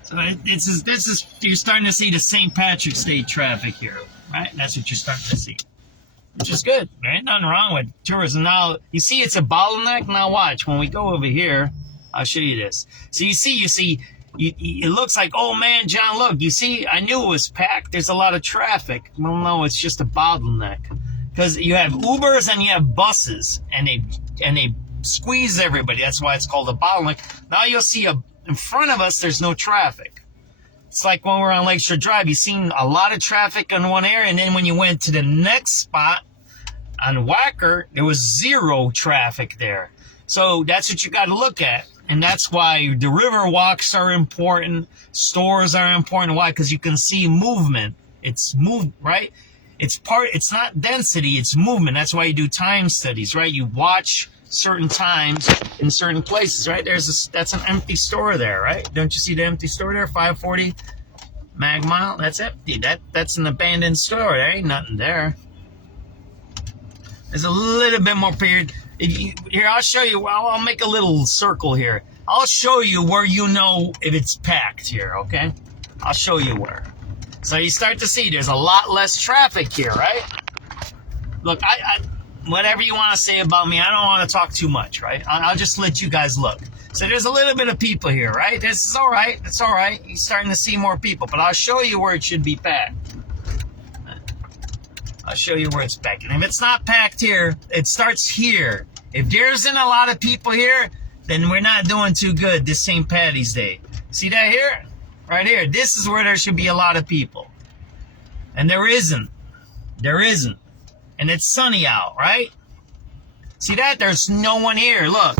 So this is you're starting to see the St. Patrick's Day traffic here, right? That's what you're starting to see, which is good. There ain't nothing wrong with tourism. Now you see it's a bottleneck. Now watch when we go over here. I'll show you this. So you see. It looks like, oh man, John, look, you see, I knew it was packed. There's a lot of traffic. Well, no, it's just a bottleneck. Because you have Ubers and you have buses, and they squeeze everybody. That's why it's called a bottleneck. Now you'll see in front of us, there's no traffic. It's like when we're on Lakeshore Drive, you've seen a lot of traffic in one area, and then when you went to the next spot on Wacker, there was zero traffic there. So that's what you got to look at. And that's why the river walks are important. Stores are important. Why? Because you can see movement. It's moved, right? It's not density, it's movement. That's why you do time studies, right? You watch certain times in certain places, right? That's an empty store there, right? Don't you see the empty store there? 540 Mag Mile, that's empty. That's an abandoned store. There ain't nothing there. There's a little bit more period. Here, I'll show you. I'll make a little circle here. I'll show you where you know if it's packed here, okay? I'll show you where. So you start to see there's a lot less traffic here, right? Look, I whatever you want to say about me, I don't want to talk too much, right? I'll just let you guys look. So there's a little bit of people here, right? This is all right. It's all right. You're starting to see more people. But I'll show you where it should be packed. I'll show you where it's packed. And if it's not packed here, it starts here. If there isn't a lot of people here, then we're not doing too good this St. Patty's Day. See that here? Right here. This is where there should be a lot of people. And there isn't. There isn't. And it's sunny out, right? See that? There's no one here. Look.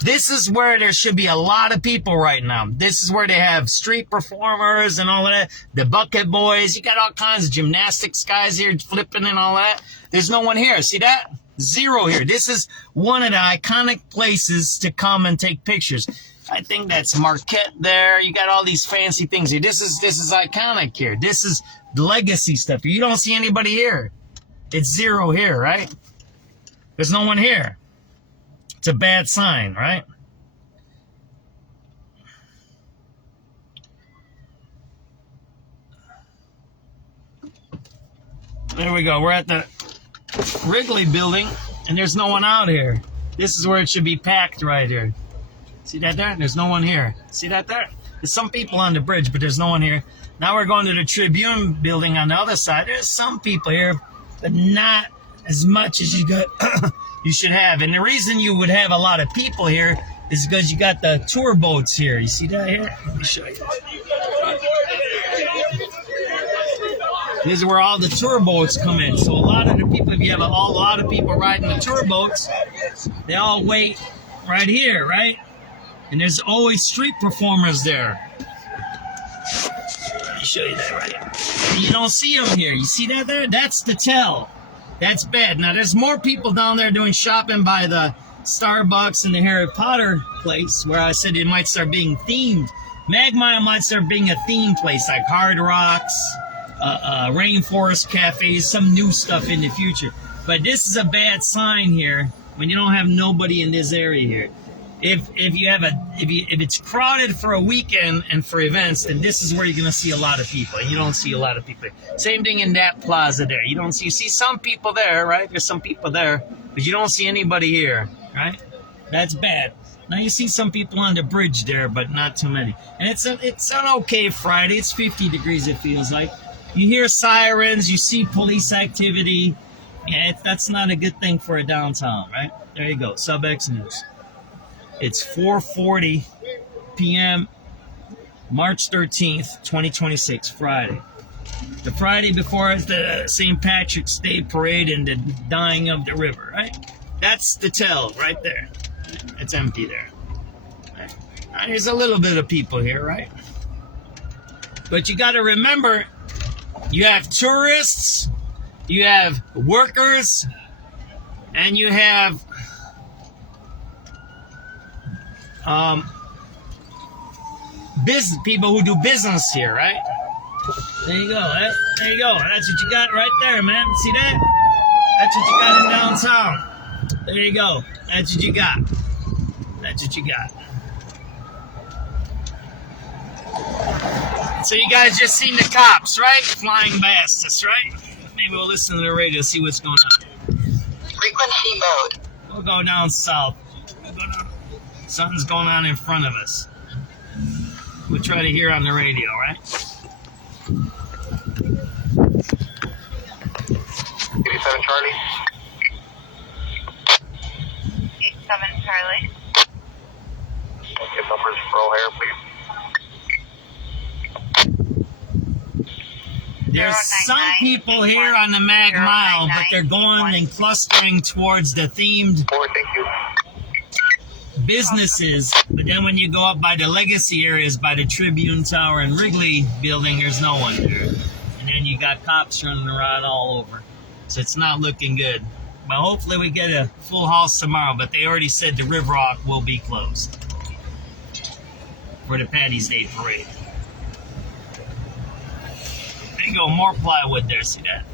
This is where there should be a lot of people right now. This is where they have street performers and all of that. The Bucket Boys. You got all kinds of gymnastics guys here flipping and all that. There's no one here. See that? Zero here. This is one of the iconic places to come and take pictures. I think that's Marquette there. You got all these fancy things here. This is iconic here. This is legacy stuff. You don't see anybody here. It's zero here, right? There's no one here. It's a bad sign, right? There we go. We're at the Wrigley building, and there's no one out here. This is where it should be packed right here. See that there? There's no one here. See that there? There's some people on the bridge, but there's no one here. Now we're going to the Tribune building on the other side. There's some people here, but not as much as you should have. And the reason you would have a lot of people here is because you got the tour boats here. You see that here? Let me show you. This is where all the tour boats come in. So a lot of the people, if you have a lot of people riding the tour boats, they all wait right here, right? And there's always street performers there. Let me show you that right here. You don't see them here. You see that there? That's the tell. That's bad. Now, there's more people down there doing shopping by the Starbucks and the Harry Potter place where I said it might start being themed. Magmire might start being a themed place like Hard Rocks, Rainforest Cafes, some new stuff in the future. But this is a bad sign here when you don't have nobody in this area here. If it's crowded for a weekend and for events, then this is where you're gonna see a lot of people, and you don't see a lot of people. Same thing in that plaza there. You see some people there, right? There's some people there, but you don't see anybody here, right? That's bad. Now you see some people on the bridge there, but not too many. And it's an okay Friday. It's 50 degrees, it feels like. You hear sirens, you see police activity. Yeah, that's not a good thing for a downtown, right? There you go, SubX.News. It's 4:40 p.m., March 13th, 2026, Friday. The Friday before the St. Patrick's Day parade and the dyeing of the river, right? That's the tell right there. It's empty there. Right? There's a little bit of people here, right? But you got to remember, you have tourists, you have workers, and you have business people who do business here, right? There you go. There you go. That's what you got right there, man. See that? That's what you got in downtown. There you go. That's what you got. That's what you got. So you guys just seen the cops, right? Flying past us, right? Maybe we'll listen to the radio, see what's going on. Frequency mode. We'll go down south. Something's going on in front of us. We'll try to hear on the radio, right? 87 Charlie. 87 Charlie. Get numbers for O'Hare, please. There's some people here on the Mag Mile, but they're going and clustering towards the themed businesses. But then when you go up by the legacy areas, by the Tribune Tower and Wrigley building, there's no one there. And then you got cops running around all over. So it's not looking good. But hopefully we get a full house tomorrow. But they already said the River Rock will be closed for the Patty's Day parade. There you go, more plywood there, see that?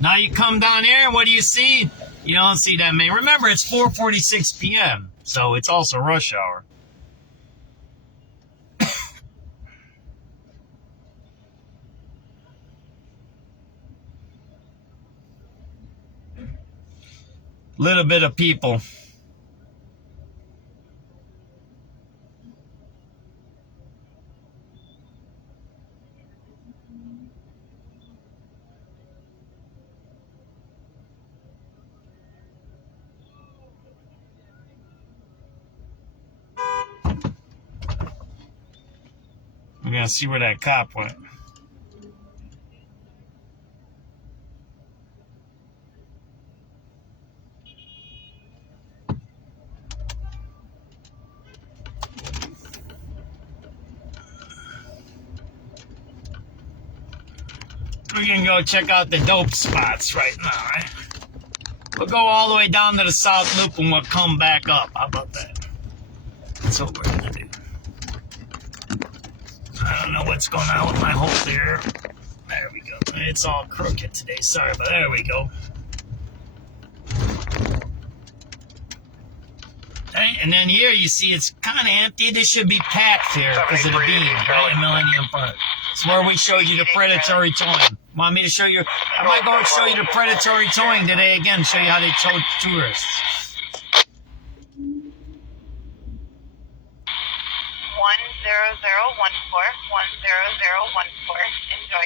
Now you come down here, and what do you see? You don't see that many. Remember, it's 4:46 p.m., so it's also rush hour. Little bit of people. We're gonna see where that cop went. We're gonna go check out the dope spots right now, right? We'll go all the way down to the South Loop and we'll come back up. How about that? That's what we're gonna do. I don't know what's going on with my hole there. There we go. It's all crooked today. Sorry, but there we go. Okay, and then here you see it's kind of empty. This should be packed here because of the beam, right? Millennium Park. It's where we showed you the predatory towing. Want me to show you? I might go and show you the predatory towing today again. Show you how they tow tourists. 10014. 10014. Enjoy.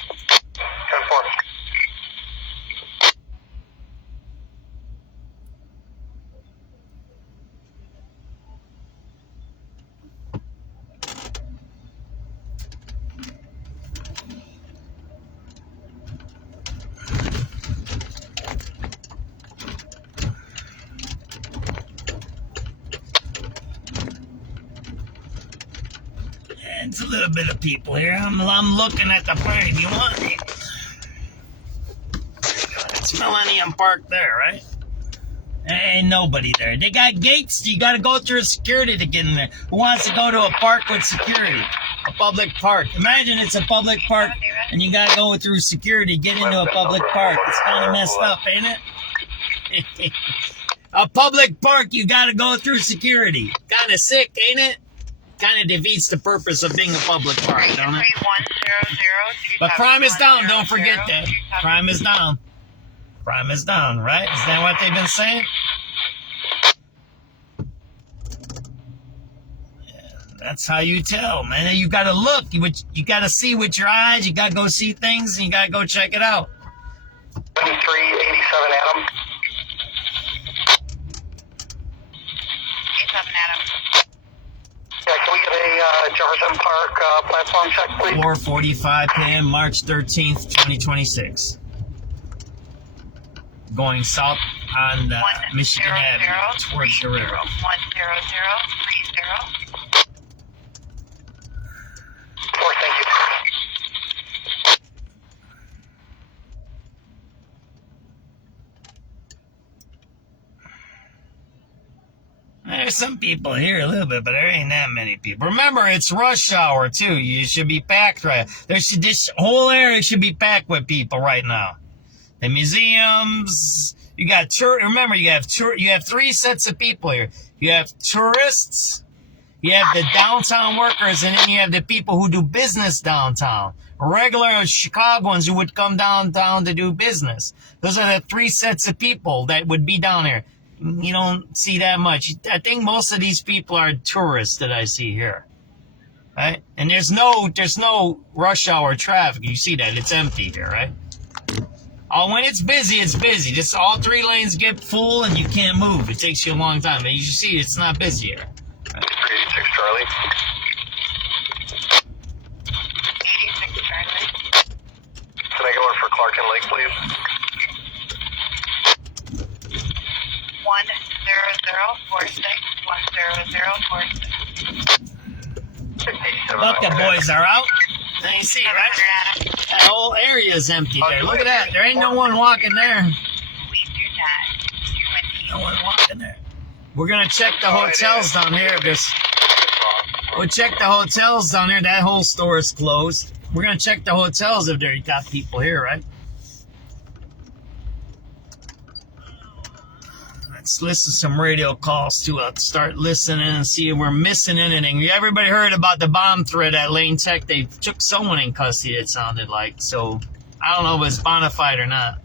10-4. It's a little bit of people here. I'm looking at the party. You want me? It's Millennium Park there, right? Ain't nobody there. They got gates. You got to go through security to get in there. Who wants to go to a park with security? A public park. Imagine it's a public park and you got to go through security, get into a public park. It's kind of messed up, ain't it? A public park, you got to go through security. Kind of sick, ain't it? Kind of defeats the purpose of being a public park, don't it? But crime is down. Don't forget that. Crime is down. Crime is down, right? Is that what they've been saying? Yeah, that's how you tell, man. You got to look. You got to see with your eyes. You got to go see things, and you got to go check it out. 2387 Adam. 87 Adam. Yeah, can we get a Jefferson Park platform check, please? 4:45 p.m., March 13th, 2026. Going south on Michigan Avenue towards Guerrero. 10030. 4, thank you. There's some people here a little bit, but there ain't that many people. Remember, it's rush hour, too. You should be packed right. This whole area should be packed with people right now. The museums, you got remember, you have 3 sets of people here. You have tourists, you have the downtown workers, and then you have the people who do business downtown. Regular Chicagoans who would come downtown to do business. Those are the 3 sets of people that would be down here. You don't see that much. I think most of these people are tourists that I see here. Right? And there's no rush hour traffic. You see that. It's empty here, right? Oh, when it's busy, it's busy. Just all 3 lanes get full and you can't move. It takes you a long time. But you see, it's not busy here. Right? 86 Charlie. 86 Charlie. Can I go in for Clark and Lake, please? 10046. Look, the boys are out. Now you see, right? That whole area is empty there. Look at that. There ain't no one walking there. No one walking there. We're going to check the hotels down here. We'll check the hotels down here. That whole store is closed. We're going to check the hotels if there got people here, right? Let's listen to some radio calls too. I'll start listening and see if we're missing anything. Everybody heard about the bomb threat at Lane Tech. They took someone in custody, it sounded like. So I don't know if it's bona fide or not.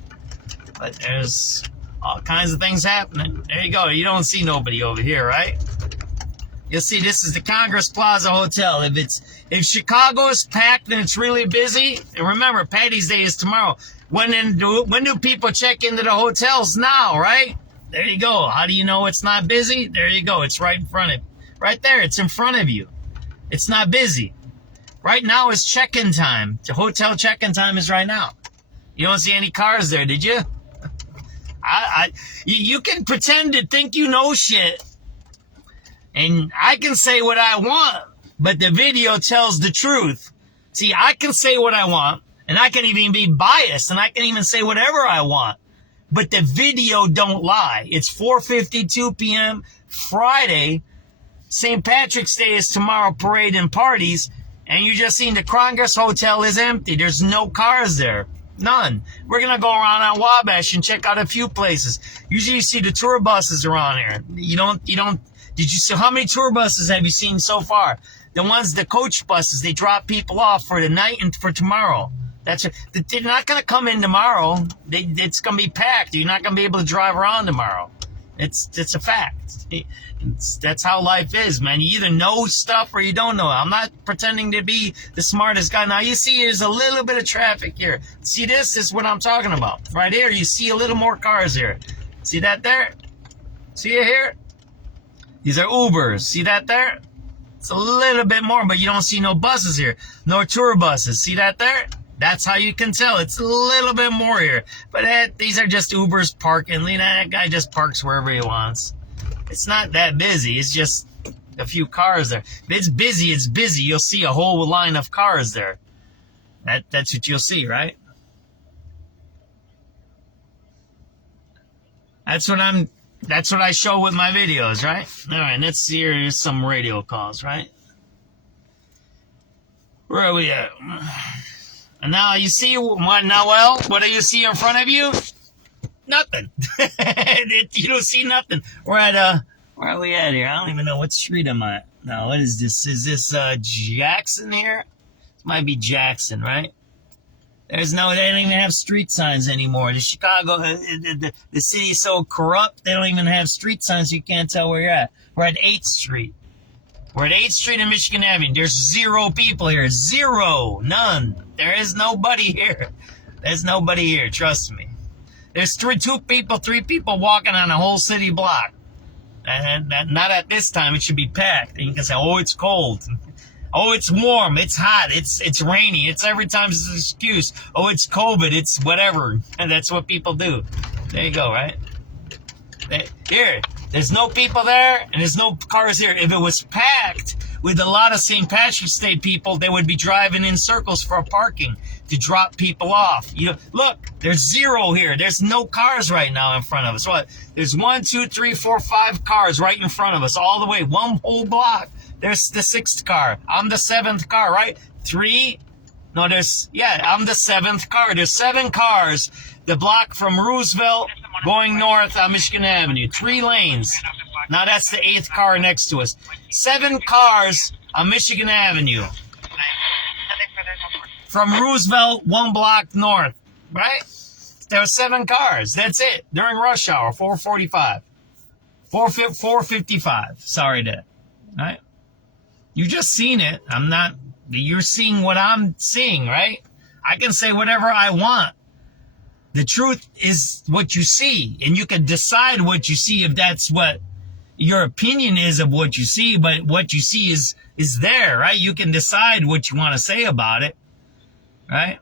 But there's all kinds of things happening. There you go. You don't see nobody over here, right? You'll see this is the Congress Plaza Hotel. If Chicago is packed and it's really busy, and remember, Patty's Day is tomorrow. When do people check into the hotels? Now, right? There you go. How do you know it's not busy? There you go. It's right in front of you. Right there. It's in front of you. It's not busy. Right now is check-in time. The hotel check-in time is right now. You don't see any cars there, did you? You can pretend to think you know shit. And I can say what I want, but the video tells the truth. See, I can say what I want, and I can even be biased, and I can even say whatever I want. But the video don't lie. It's 4:52 p.m. Friday. St. Patrick's Day is tomorrow, parade and parties. And you just seen the Congress Hotel is empty. There's no cars there. None. We're going to go around on Wabash and check out a few places. Usually you see the tour buses around here. Did you see, how many tour buses have you seen so far? The coach buses, they drop people off for the night and for tomorrow. They're not going to come in tomorrow. It's going to be packed. You're not going to be able to drive around tomorrow. It's a fact. That's how life is, man. You either know stuff or you don't know. I'm not pretending to be the smartest guy. Now, you see there's a little bit of traffic here. See, this is what I'm talking about. Right here, you see a little more cars here. See that there? See it here? These are Ubers. See that there? It's a little bit more, but you don't see no buses here. No tour buses. See that there? That's how you can tell. It's a little bit more here. But these are just Ubers parking. That guy just parks wherever he wants. It's not that busy. It's just a few cars there. If it's busy, it's busy. You'll see a whole line of cars there. That's what you'll see, right? That's what I show with my videos, right? All right, let's see. Here's some radio calls, right? Where are we at? And now you see what, Noel? What do you see in front of you? Nothing. You don't see nothing. We're at, where are we at here? I don't even know what street I'm at. Now, what is this? Is this, Jackson here? This might be Jackson, right? They don't even have street signs anymore. The Chicago, the city is so corrupt, they don't even have street signs, so you can't tell where you're at. We're at 8th Street. We're at 8th Street and Michigan Avenue. There's 0 people here. 0. None. There is nobody here. There's nobody here. Trust me. There's 3 people walking on a whole city block. And not at this time. It should be packed. And you can say, oh, it's cold. Oh, it's warm. It's hot. It's rainy. It's every time it's an excuse. Oh, it's COVID. It's whatever. And that's what people do. There you go, right? Here. There's no people there, and there's no cars here. If it was packed with a lot of St. Patrick's Day people, they would be driving in circles for parking to drop people off. Look, there's 0 here. There's no cars right now in front of us. What? There's 1, 2, 3, 4, 5 cars right in front of us, all the way, 1 whole block. There's the 6th car. I'm the 7th car, right? 3. No, I'm the 7th car. There's 7 cars. The block from Roosevelt going north on Michigan Avenue. 3 lanes. Now that's the 8th car next to us. 7 cars on Michigan Avenue. From Roosevelt, 1 block north. Right? There are 7 cars. That's it. During rush hour, 4:45. 4:55. Sorry, Dad. Right? You just seen it. You're seeing what I'm seeing, right? I can say whatever I want. The truth is what you see, and you can decide what you see if that's what your opinion is of what you see, but what you see is there, right? You can decide what you want to say about it, right?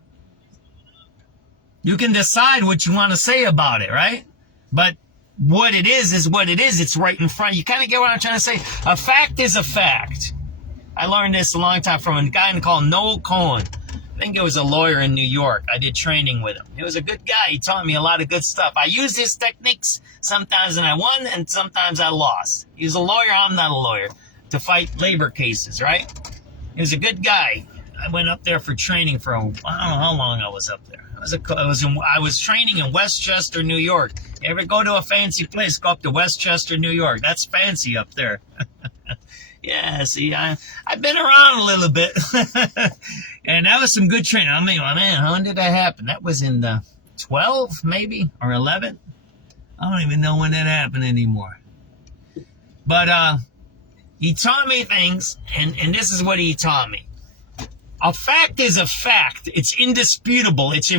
You can decide what you want to say about it, right? But what it is what it is. It's right in front. You kind of get what I'm trying to say? A fact is a fact. I learned this a long time from a guy called Noel Cohen. I think it was a lawyer in New York. I did training with him. He was a good guy. He taught me a lot of good stuff. I used his techniques sometimes and I won and sometimes I lost. He was a lawyer. I'm not a lawyer. To fight labor cases, right? He was a good guy. I went up there for training for I don't know how long I was up there. I was training in Westchester, New York. You ever go to a fancy place, go up to Westchester, New York. That's fancy up there. Yeah, see, I've been around a little bit. And that was some good training. I mean, man, when did that happen? That was in 12, maybe, or 11. I don't even know when that happened anymore. But he taught me things, and this is what he taught me. A fact is a fact. It's indisputable. It's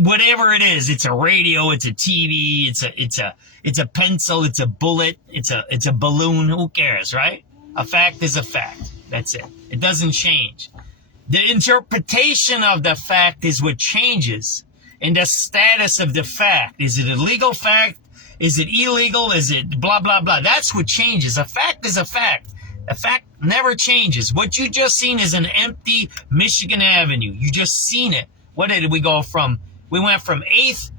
whatever it is. It's a radio. It's a TV. It's a pencil. It's a bullet. It's a balloon. Who cares, right? A fact is a fact. That's it. It doesn't change. The interpretation of the fact is what changes. And the status of the fact. Is it a legal fact? Is it illegal? Is it blah, blah, blah? That's what changes. A fact is a fact. A fact never changes. What you just seen is an empty Michigan Avenue. You just seen it. What did we go from? We went from 8th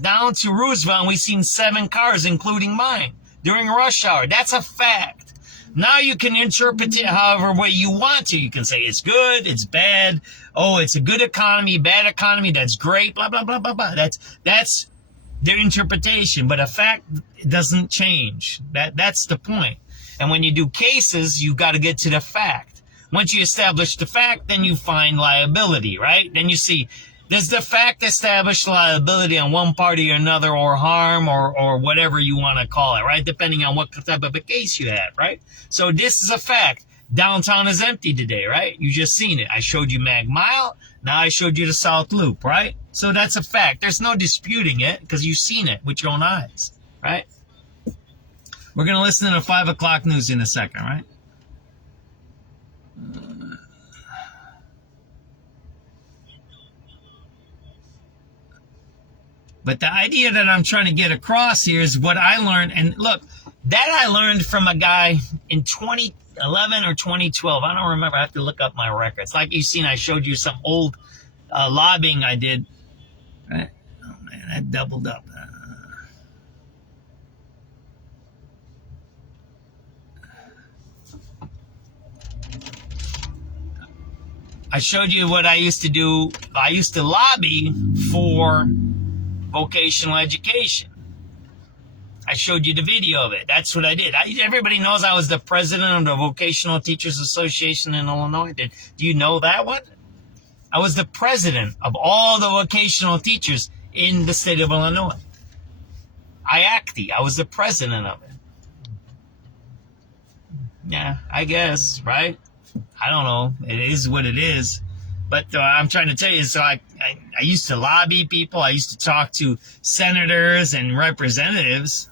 down to Roosevelt, and we seen 7 cars, including mine, during rush hour. That's a fact. Now you can interpret it however way you want to. You can say it's good, it's bad. Oh, it's a good economy, bad economy. That's great. Blah, blah, blah, blah, blah. That's their interpretation. But a fact doesn't change. That's the point. And when you do cases, you got to get to the fact. Once you establish the fact, then you find liability, right? Then you see Does the fact establish liability on one party or another, or harm, or whatever you want to call it, right? Depending on what type of a case you have, right? So this is a fact. Downtown is empty today, right? You just seen it. I showed you Mag Mile. Now I showed you the South Loop, right? So that's a fact. There's no disputing it because you've seen it with your own eyes, right? We're going to listen to the 5 o'clock news in a second, right? But the idea that I'm trying to get across here is what I learned. And look, that I learned from a guy in 2011 or 2012. I don't remember. I have to look up my records. Like you've seen, I showed you some old lobbying I did. Right? Oh, man, that doubled up. I showed you what I used to do. I used to lobby for vocational education. I showed you the video of it. That's what I did. Everybody knows I was the president of the Vocational Teachers Association in Illinois. Do you know that one? I was the president of all the vocational teachers in the state of Illinois. I was the president of it. Yeah, I guess, right? I don't know. It is what it is. But I'm trying to tell you, so I used to lobby people. I used to talk to senators and representatives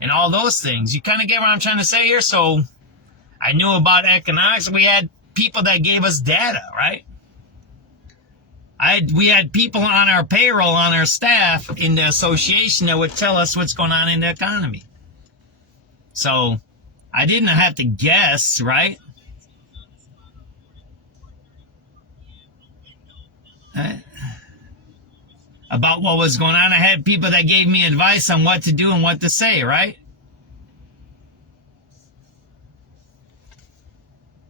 and all those things. You kind of get what I'm trying to say here? So I knew about economics. We had people that gave us data, right? We had people on our payroll, on our staff in the association that would tell us what's going on in the economy. So I didn't have to guess, right? About what was going on. I had people that gave me advice on what to do and what to say, right?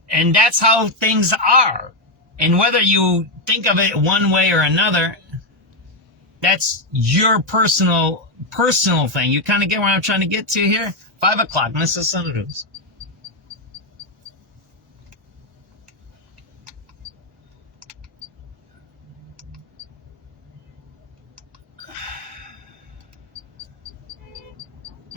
And that's how things are. And whether you think of it one way or another, that's your personal thing. You kind of get where I'm trying to get to here? 5 o'clock, Mr. Senators.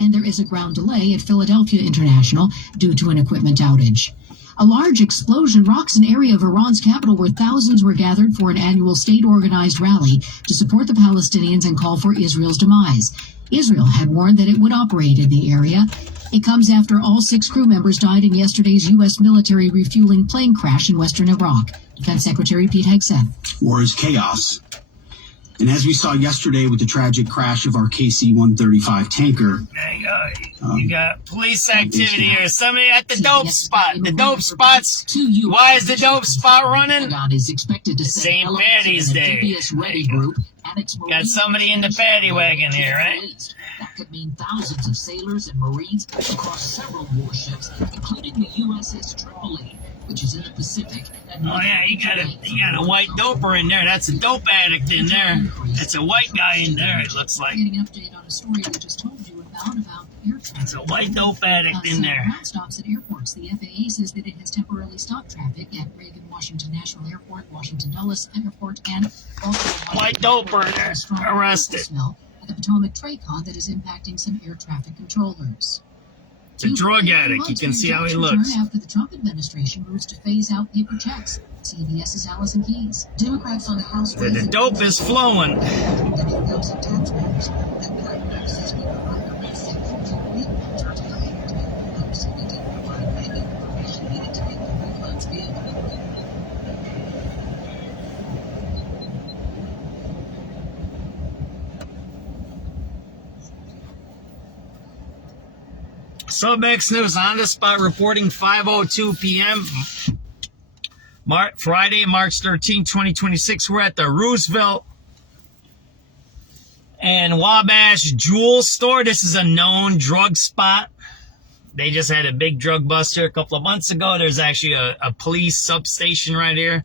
And there is a ground delay at Philadelphia International due to an equipment outage. A large explosion rocks an area of Iran's capital where thousands were gathered for an annual state-organized rally to support the Palestinians and call for Israel's demise. Israel had warned that it would operate in the area. It comes after all 6 crew members died in yesterday's U.S. military refueling plane crash in western Iraq. Defense Secretary Pete Hegseth. War is chaos. And as we saw yesterday with the tragic crash of our KC-135 tanker. There you go. You got police activity here. Somebody at the dope spot. The dope spot's... Why is the dope spot running? Same Patty's Day. Got somebody in the paddy wagon here, right? That could mean thousands of sailors and Marines across several warships, including the USS Tripoli, which is in the Pacific. Oh yeah, you got a white doper in there. That's a dope addict in there. That's a white guy in there, it looks like. Getting an update on a story we just told you about air traffic. It's a white dope addict in there. Ground stops at airports. The FAA says that it has temporarily stopped traffic at Reagan Washington National Airport, Washington Dulles Airport, and white doper arrested. At the Potomac Tracon that is impacting some air traffic controllers. It's a drug addict. You can see how he looks. After the Trump administration moves to phase out paper checks. CBS's Allison Keyes. Democrats on the House. The dope is flowing. SubX.News on the spot reporting 5:02 p.m. Friday, March 13, 2026. We're at the Roosevelt and Wabash Jewel store. This is a known drug spot. They just had a big drug bust here a couple of months ago. There's actually a police substation right here.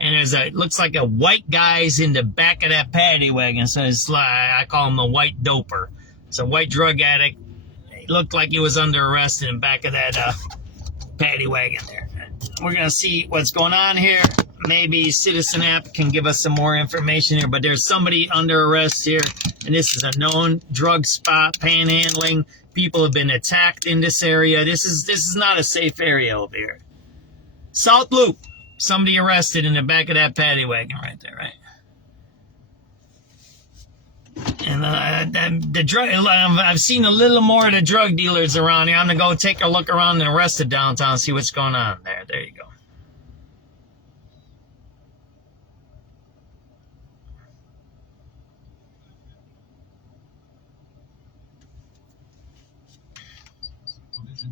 And it looks like a white guy's in the back of that paddy wagon. So it's like, I call him a white doper. It's a white drug addict. Looked like he was under arrest in the back of that paddy wagon there. We're going to see what's going on here. maybe Citizen App can give us some more information here, but there's somebody under arrest here, and this is a known drug spot, panhandling. People have been attacked in this area. This is not a safe area over here. South Loop, somebody arrested in the back of that paddy wagon right there, right? And the drug, I've seen a little more of the drug dealers around here. I'm gonna go take a look around the rest of downtown, see what's going on there. There you go.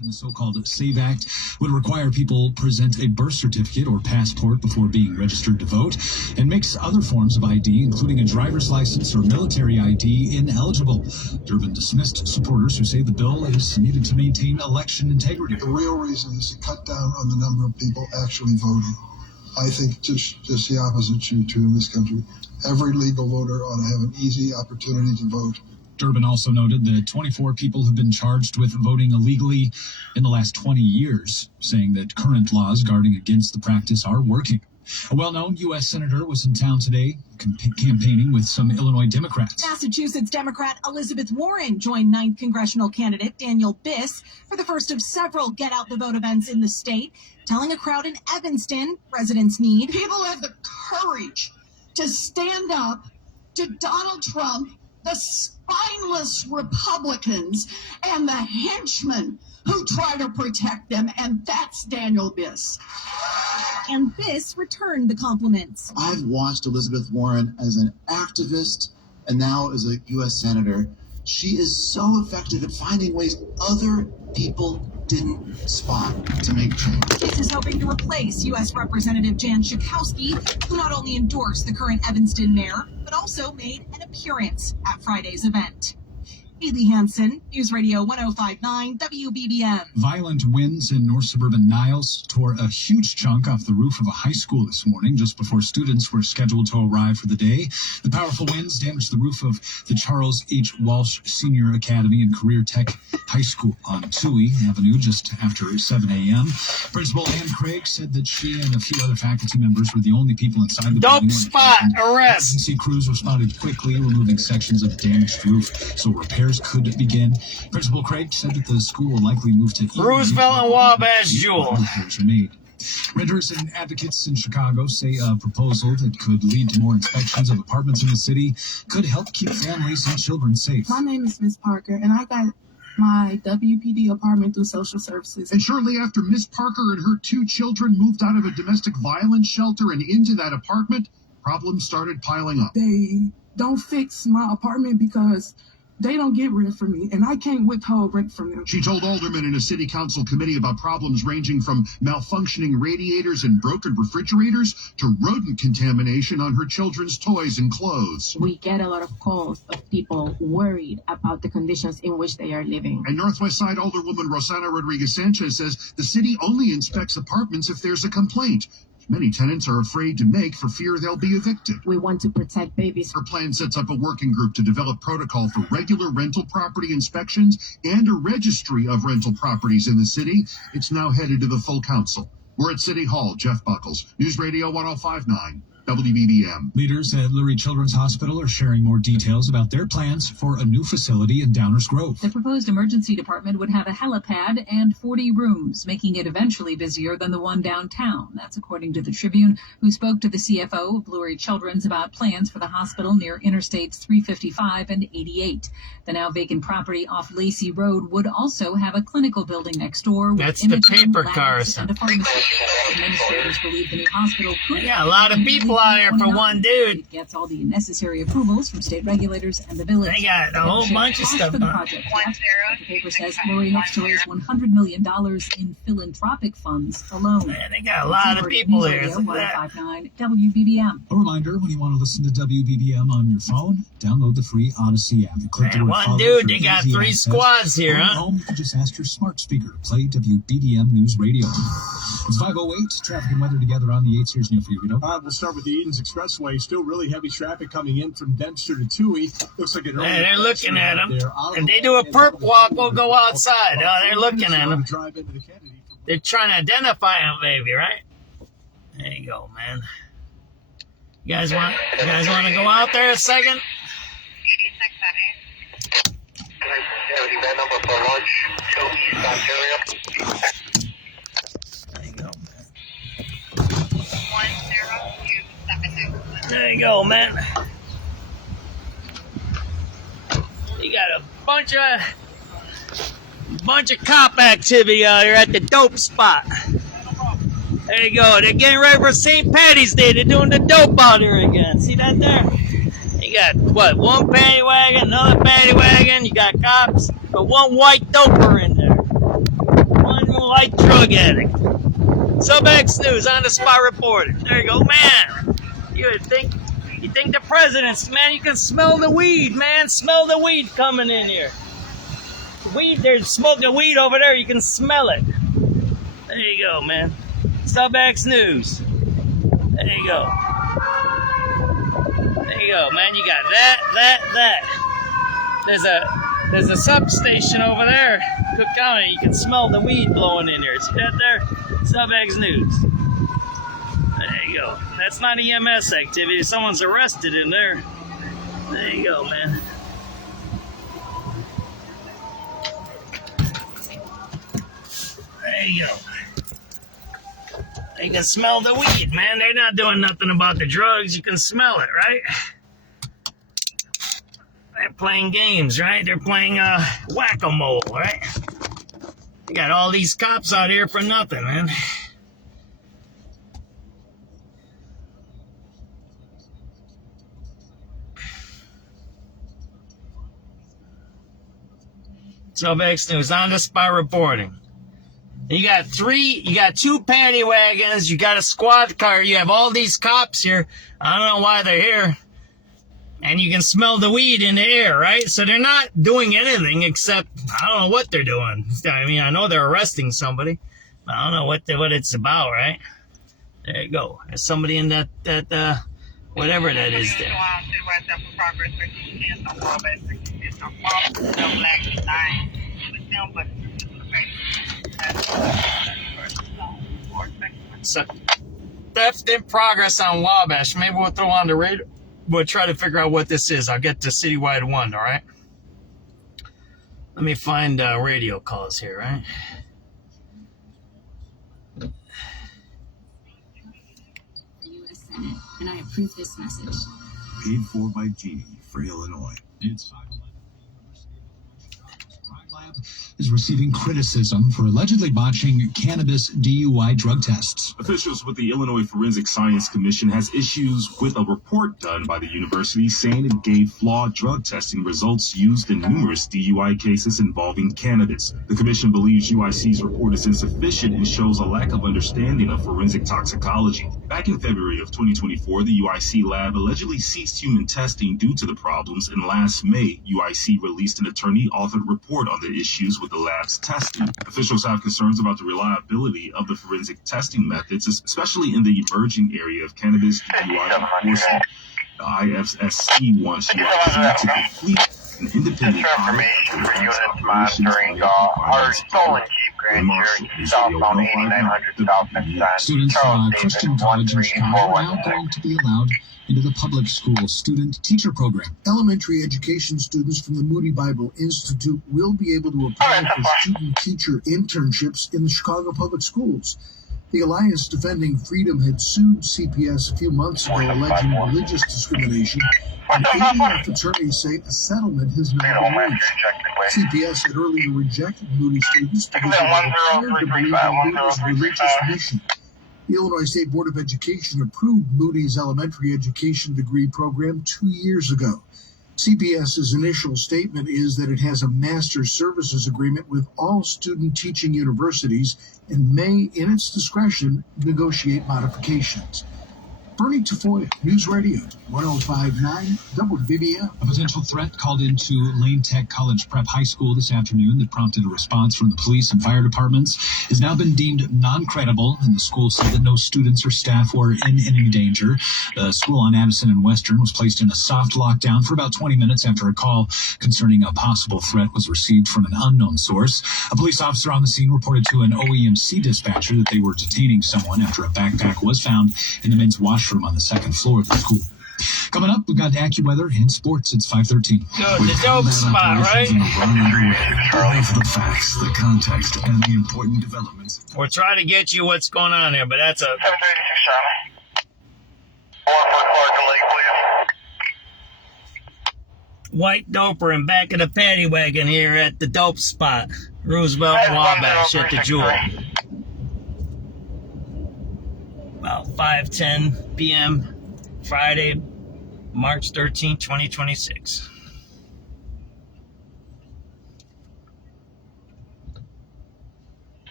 In the so-called SAVE Act would require people present a birth certificate or passport before being registered to vote, and makes other forms of ID, including a driver's license or military ID, ineligible. Durbin dismissed supporters who say the bill is needed to maintain election integrity. The real reason is to cut down on the number of people actually voting. I think just the opposite is true in this country. Every legal voter ought to have an easy opportunity to vote. Durbin also noted that 24 people have been charged with voting illegally in the last 20 years, saying that current laws guarding against the practice are working. A well-known U.S. senator was in town today campaigning with some Illinois Democrats. Massachusetts Democrat Elizabeth Warren joined 9th congressional candidate Daniel Biss for the first of several Get Out the Vote events in the state, telling a crowd in Evanston residents need people have the courage to stand up to Donald Trump, the spineless Republicans, and the henchmen who try to protect them, and that's Daniel Biss. And Biss returned the compliments. I've watched Elizabeth Warren as an activist and now as a U.S. Senator. She is so effective at finding ways other people didn't spot to make change. Biss is hoping to replace U.S. Representative Jan Schakowsky, who not only endorsed the current Evanston mayor, but also made an appearance at Friday's event. Haley Hansen, News Radio 105.9 WBBM. Violent winds in north suburban Niles tore a huge chunk off the roof of a high school this morning, just before students were scheduled to arrive for the day. The powerful winds damaged the roof of the Charles H. Walsh Senior Academy and Career Tech High School on Toohey Avenue just after 7 a.m. Principal Ann Craig said that she and a few other faculty members were the only people inside the building. Dope spot, arrest! Emergency crews responded quickly, removing sections of the damaged roof so repairs could begin. Principal Craig said that the school will likely move to Roosevelt and Wabash Jewel. Repairs are made. Renters and advocates in Chicago say a proposal that could lead to more inspections of apartments in the city could help keep families and children safe. My name is Miss Parker, and I got my WPD apartment through social services. And shortly after Miss Parker and her 2 children moved out of a domestic violence shelter and into that apartment, problems started piling up. They don't fix my apartment because they don't get rent from me, and I can't withhold rent from them. She told aldermen in a city council committee about problems ranging from malfunctioning radiators and broken refrigerators to rodent contamination on her children's toys and clothes. We get a lot of calls of people worried about the conditions in which they are living. And Northwest Side Alderwoman Rosana Rodriguez-Sanchez says the city only inspects apartments if there's a complaint. Many tenants are afraid to make for fear they'll be evicted. We want to protect babies. Her plan sets up a working group to develop protocol for regular rental property inspections and a registry of rental properties in the city. It's now headed to the full council. We're at City Hall. Jeff Buckles, News Radio 105.9. WBBM. Leaders at Lurie Children's Hospital are sharing more details about their plans for a new facility in Downers Grove. The proposed emergency department would have a helipad and 40 rooms, making it eventually busier than the one downtown. That's according to the Tribune, who spoke to the CFO of Lurie Children's about plans for the hospital near Interstates 355 and 88. The now vacant property off Lacey Road would also have a clinical building next door. That's the paper cars. And a pharmacy. Administrators believe the new hospital could. Yeah, a lot of people out here for one dude. It gets all the necessary approvals from state regulators and the village. They got a whole bunch of stuff for the project. The paper says Lurie hopes to raise $100 million in philanthropic funds alone. Man, they got a lot of people here. 105.9 WBBM. A reminder, when you want to listen to WBBM on your phone, download the free Odyssey app. Click the word one dude, they got 3 squads here, huh? Home, you can just ask your smart speaker to play WBBM News Radio. It's 5:08. Traffic and weather together on the 8s. Here's Neil for you. We'll start with the Edens Expressway. Still really heavy traffic coming in from Dempster to Toohey. Looks like an hey, they're looking at him. If they do a perp walk, we'll go outside. Oh, they're looking at him. They're trying to identify him, baby, right? There you go, man. You guys want to go out there a second? That number for lunch, East Ontario. There you go. There you go, man. You got a bunch of cop activity out here at the dope spot. There you go. They're getting ready for St. Patty's Day. They're doing the dope out here again. See that there? You got, what, one paddy wagon, another paddy wagon. You got cops, but one white doper in there. One white drug addict. SubX.News on the spot reporting. There you go, man. You think the president's, man, you can smell the weed, man. Smell the weed coming in here. Weed, they're smoking weed over there. You can smell it. There you go, man. SubX.News. There you go. There you go, man. You got that. There's a substation over there, Cook County. You can smell the weed blowing in there. See that there? SubX.News. There you go. That's not EMS activity. Someone's arrested in there. There you go, man. There you go. You can smell the weed, man. They're not doing nothing about the drugs. You can smell it, right? They're playing games, right? They're playing whack-a-mole, right? You got all these cops out here for nothing, man. SubX.News on the spot reporting. You got two paddy wagons, you got a squad car, you have all these cops here. I don't know why they're here. And you can smell the weed in the air, right? So they're not doing anything except, I don't know what they're doing. I mean, I know they're arresting somebody. But I don't know what it's about, right? There you go. There's somebody in that whatever that is there. So, theft in progress on Wabash. Maybe we'll throw on the radar. We'll try to figure out what this is. I'll get to Citywide 1, all right? Let me find radio calls here, right? The U.S. Senate, and I approve this message. Paid for by Genie for Illinois. It's 5:11. Is receiving criticism for allegedly botching cannabis DUI drug tests. Officials with the Illinois Forensic Science Commission has issues with a report done by the university saying it gave flawed drug testing results used in numerous DUI cases involving cannabis. The commission believes UIC's report is insufficient and shows a lack of understanding of forensic toxicology. Back in February of 2024, the UIC lab allegedly ceased human testing due to the problems, and last May, UIC released an attorney-authored report on the issues with the lab's testing. Officials have concerns about the reliability of the forensic testing methods, especially in the emerging area of cannabis DUI enforcement. The IFSC wants UIC to complete an independent audit of the lab's operations our stolen Jeep Grand Cherokee southbound 8900 South Next. Students from Christian College in Chicago are now going to be allowed into the public school student-teacher program. Elementary education students from the Moody Bible Institute will be able to apply for student-teacher internships in the Chicago Public Schools. The Alliance Defending Freedom had sued CPS a few months ago alleging religious discrimination, and ADF attorneys say a settlement has now been reached. CPS had earlier rejected Moody students because they were required to believe in Moody's religious mission. The Illinois State Board of Education approved Moody's elementary education degree program 2 years ago. CPS's initial statement is that it has a master's services agreement with all student teaching universities and may, in its discretion, negotiate modifications. Bernie Tafoya, News Radio, 105.9 WBBM. A potential threat called into Lane Tech College Prep High School this afternoon that prompted a response from the police and fire departments has now been deemed non-credible, and the school said that no students or staff were in any danger. The school on Addison and Western was placed in a soft lockdown for about 20 minutes after a call concerning a possible threat was received from an unknown source. A police officer on the scene reported to an OEMC dispatcher that they were detaining someone after a backpack was found in the men's washroom washroom on the second floor of the school. Coming up, we've got AccuWeather and sports. It's 5:13. Good, the dope spot, right? Live the facts, the context, and the important developments. We're trying to get you what's going on here, but that's a... 736 Charlie. 1 Clark, please. White doper in back of the paddy wagon here at the dope spot. Roosevelt and Wabash at the Jewel. About 5:10 p.m. Friday, March 13, 2026.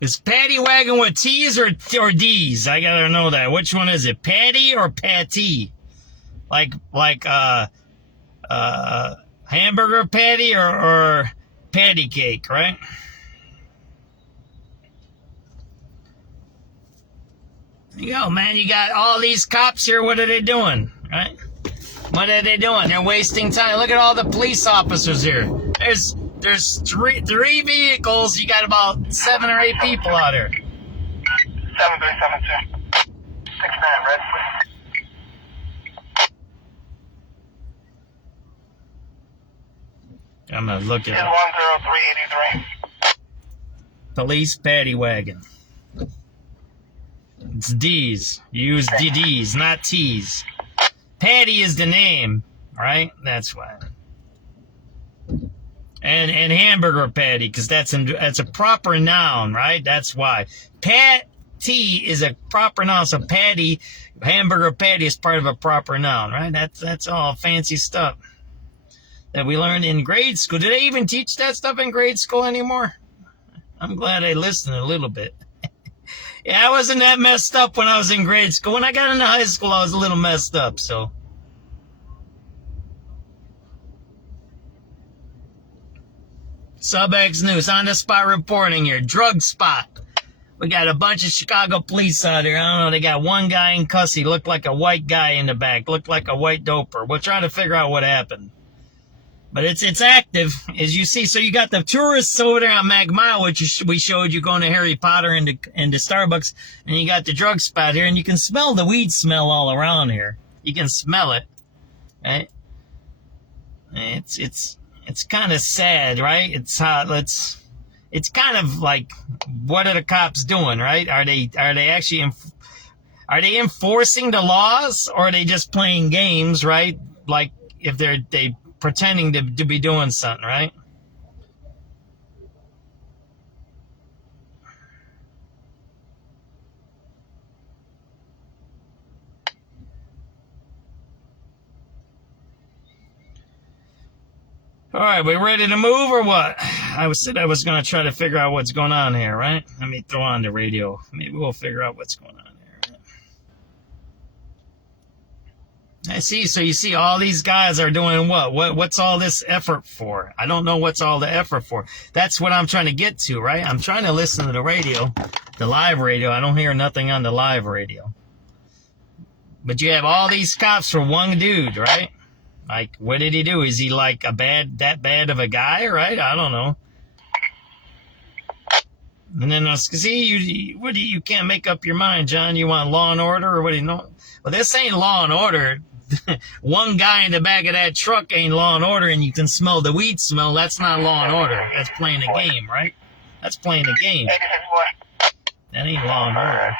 Is paddy wagon with T's or D's? I gotta know that. Which one is it? Patty or patty? Like hamburger patty or patty cake, right? There you go, man. You got all these cops here. What are they doing, right? What are they doing? They're wasting time. Look at all the police officers here. There's three vehicles. You got about 7 or 8 people out here. 7372. 69 red, please. I'm gonna look at 10383. police paddy wagon. It's D's. You use D's, not T's. Patty is the name, right? That's why. And hamburger patty, because that's a proper noun, right? That's why. Patty is a proper noun, so patty, hamburger patty is part of a proper noun, right? That's all fancy stuff that we learned in grade school. Do they even teach that stuff in grade school anymore? I'm glad I listened a little bit. Yeah, I wasn't that messed up when I was in grade school. When I got into high school, I was a little messed up, so. SubX.News, on the spot reporting here. Drug spot. We got a bunch of Chicago police out here. I don't know, they got one guy in cussy, looked like a white guy in the back, looked like a white doper. We're trying to figure out what happened. But it's active, as you see. So you got the tourists over there on Mag Mile, which we showed you going to Harry Potter and to Starbucks, and you got the drug spot here, and you can smell the weed smell all around here. You can smell it, right? It's kind of sad, right? It's kind of like, what are the cops doing, right? Are they actually are they enforcing the laws, or are they just playing games, right? Like if they pretending to be doing something, right? All right, we ready to move or what? I said I was going to try to figure out what's going on here, right? Let me throw on the radio. Maybe we'll figure out what's going on here. I see. So you see all these guys are doing what? What's all this effort for? I don't know what's all the effort for. That's what I'm trying to get to, right? I'm trying to listen to the radio, the live radio. I don't hear nothing on the live radio. But you have all these cops for one dude, right? Like, what did he do? Is he like that bad of a guy, right? I don't know. And then, see, you can't make up your mind, John. You want Law and Order, or what do you know? Well, this ain't Law and Order. One guy in the back of that truck ain't Law and Order, and you can smell the weed smell. That's not Law and Order. That's playing a game, right? That's playing a game. That ain't Law and Order.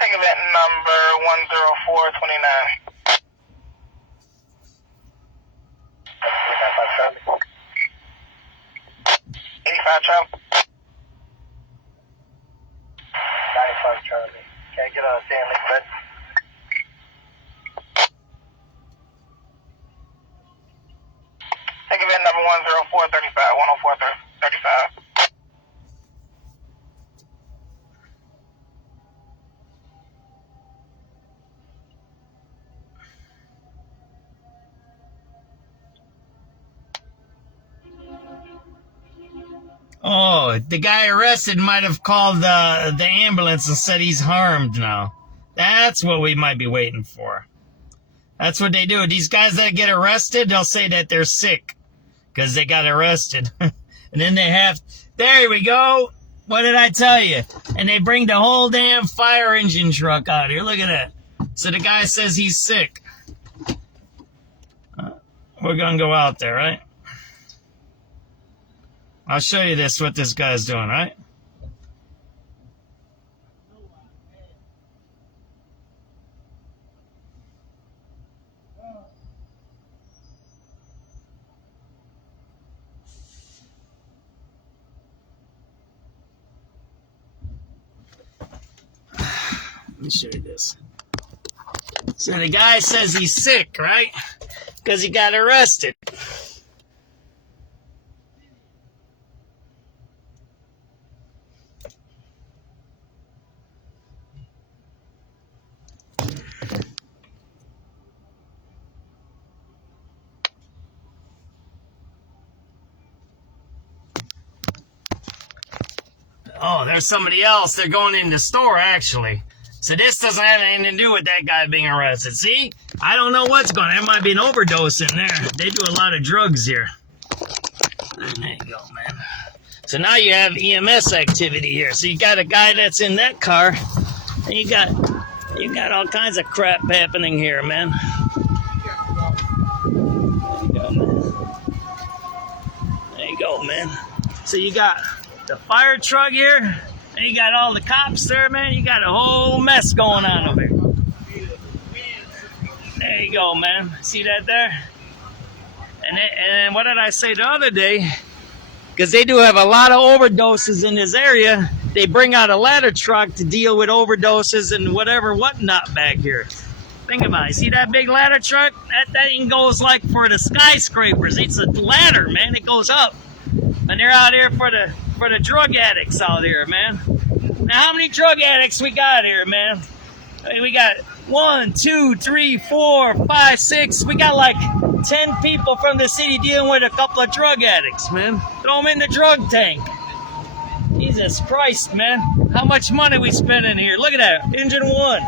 Take event number 10429. 85 Charlie. 95 Charlie. Can I get a Stanley red? Take event number 10435. 10435. Oh, the guy arrested might have called the ambulance and said he's harmed now. That's what we might be waiting for. That's what they do. These guys that get arrested, they'll say that they're sick because they got arrested. And then they have, there we go. What did I tell you? And they bring the whole damn fire engine truck out here. Look at that. So the guy says he's sick. We're going to go out there, right? I'll show you this, what this guy's doing, right? Let me show you this. So the guy says he's sick, right? Because he got arrested. Oh, there's somebody else. They're going in the store, actually. So this doesn't have anything to do with that guy being arrested. See? I don't know what's going on. There might be an overdose in there. They do a lot of drugs here. There you go, man. So now you have EMS activity here. So you got a guy that's in that car, and you got all kinds of crap happening here, man. There you go, man. So you got the fire truck here, and you got all the cops there, man. You got a whole mess going on over here. There you go, man. See that there? And what did I say the other day? Because they do have a lot of overdoses in this area. They bring out a ladder truck to deal with overdoses and whatnot back here. Think about it. See that big ladder truck? That thing goes like for the skyscrapers. It's a ladder, man. It goes up. And they're out here for the drug addicts out here, man. Now, how many drug addicts we got here, man? We got 1, 2, 3, 4, 5, 6. We got like 10 people from the city dealing with a couple of drug addicts, man. Throw them in the drug tank. Jesus Christ, man. How much money we spending here? Look at that. Engine 1.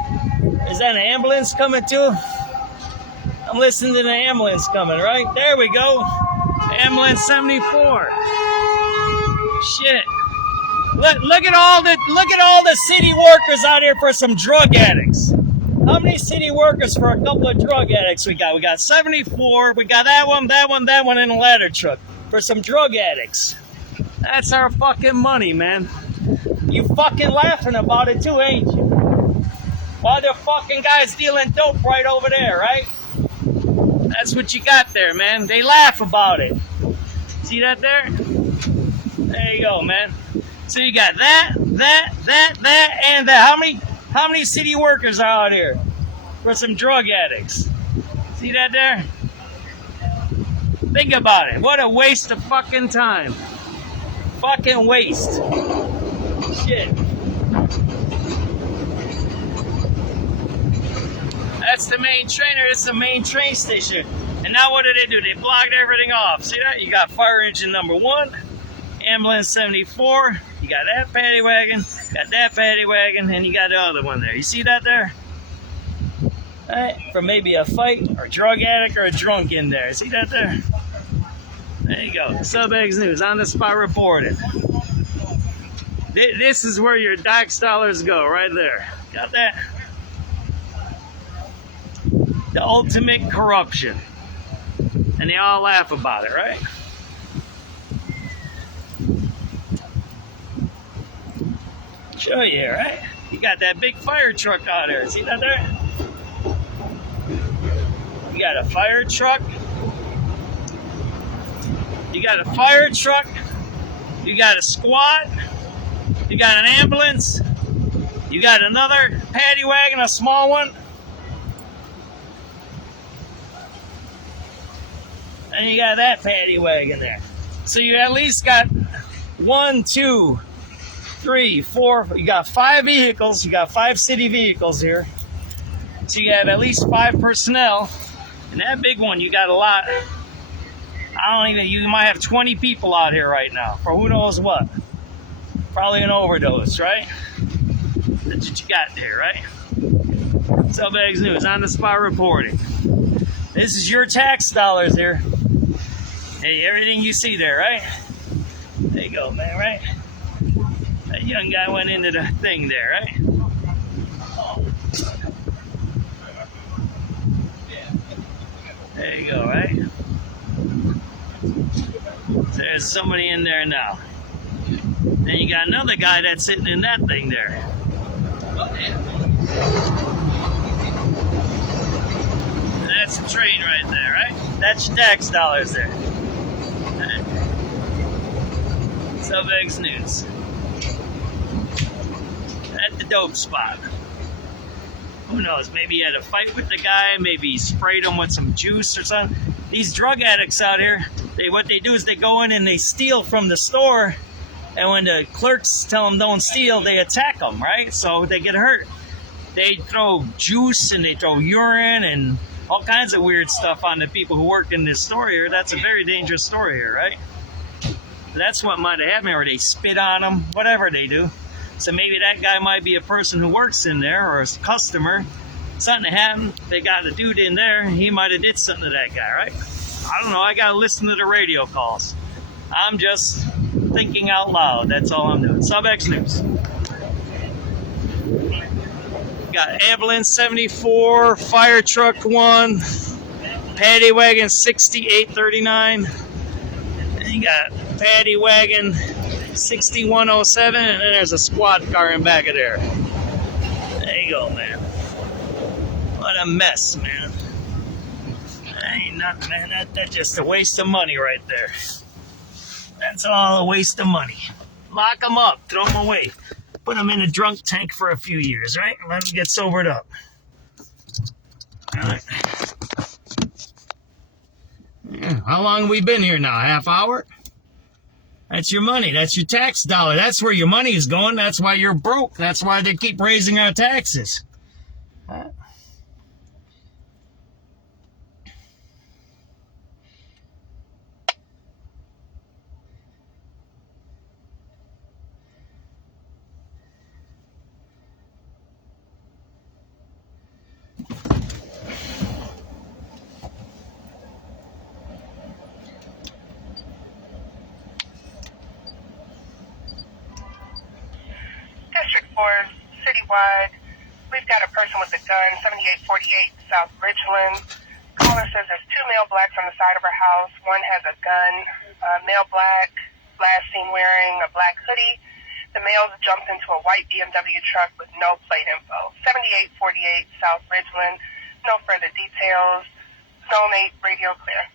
Is that an ambulance coming too? I'm listening to the ambulance coming, right? There we go. Ambulance 74. Shit. Look at all the city workers out here for some drug addicts. How many city workers for a couple of drug addicts we got? We got 74. We got that one in a ladder truck for some drug addicts. That's our fucking money, man. You fucking laughing about it too, ain't you? While the fucking guys dealing dope right over there, right? That's what you got there, man. They laugh about it. See that there? There you go, man. So you got that, and that. How many city workers are out here for some drug addicts? See that there? Think about it. What a waste of fucking time. Fucking waste. Shit. That's the main trainer. It's the main train station. And now what do? They blocked everything off. See that? You got fire engine number 1, ambulance 74. You got that paddy wagon, and you got the other one there. You see that there? All right, from maybe a fight or drug addict or a drunk in there. See that there? There you go. SubX.News on the spot reported. This is where your tax dollars go, right there. Got that? The ultimate corruption. And they all laugh about it, right? Show you, right? You got that big fire truck out there. See that there? You got a fire truck. You got a fire truck. You got a squad. You got an ambulance. You got another paddy wagon, a small one. And you got that paddy wagon there. So you at least got 1, 2, 3, 4. You got 5 vehicles. You got 5 city vehicles here. So you have at least 5 personnel. And that big one, you got a lot. You might have 20 people out here right now for who knows what. Probably an overdose, right? That's what you got there, right? SubX.News on the spot reporting. This is your tax dollars here. Hey, everything you see there, right? There you go, man, right? That young guy went into the thing there, right? There you go, right? There's somebody in there now. Then you got another guy that's sitting in that thing there. That's the train right there, right? That's your tax dollars there. SubX.News. At the dope spot. Who knows? Maybe he had a fight with the guy. Maybe he sprayed him with some juice or something. These drug addicts out here, what they do is they go in and they steal from the store. And when the clerks tell them don't steal, they attack them, right? So they get hurt. They throw juice and they throw urine and all kinds of weird stuff on the people who work in this store here. That's a very dangerous store here, right? That's what might have happened, or they spit on them, whatever they do. So maybe that guy might be a person who works in there or a customer. Something happened, they got a dude in there, he might have did something to that guy, right? I don't know, I gotta listen to the radio calls. I'm just thinking out loud, that's all I'm doing. SubX.News. Got ambulance 74, fire truck 1, paddy wagon 6839. And you got paddy wagon 6107, and then there's a squad car in back of there. There you go, man. What a mess, man. That ain't nothing, man. That's just a waste of money right there. That's all a waste of money. Lock them up, throw them away. Put them in a drunk tank for a few years, right? Let them get sobered up. All right. Yeah, how long have we been here now? Half hour? That's your money. That's your tax dollar. That's where your money is going. That's why you're broke. That's why they keep raising our taxes. District 4, citywide. We've got a person with a gun, 7848 South Ridgeland. Caller says there's 2 male blacks on the side of her house. One has a gun. Male black, last seen wearing a black hoodie. The male jumped into a white BMW truck with no plate info. 7848 South Ridgeland. No further details. Zone 8, radio clear.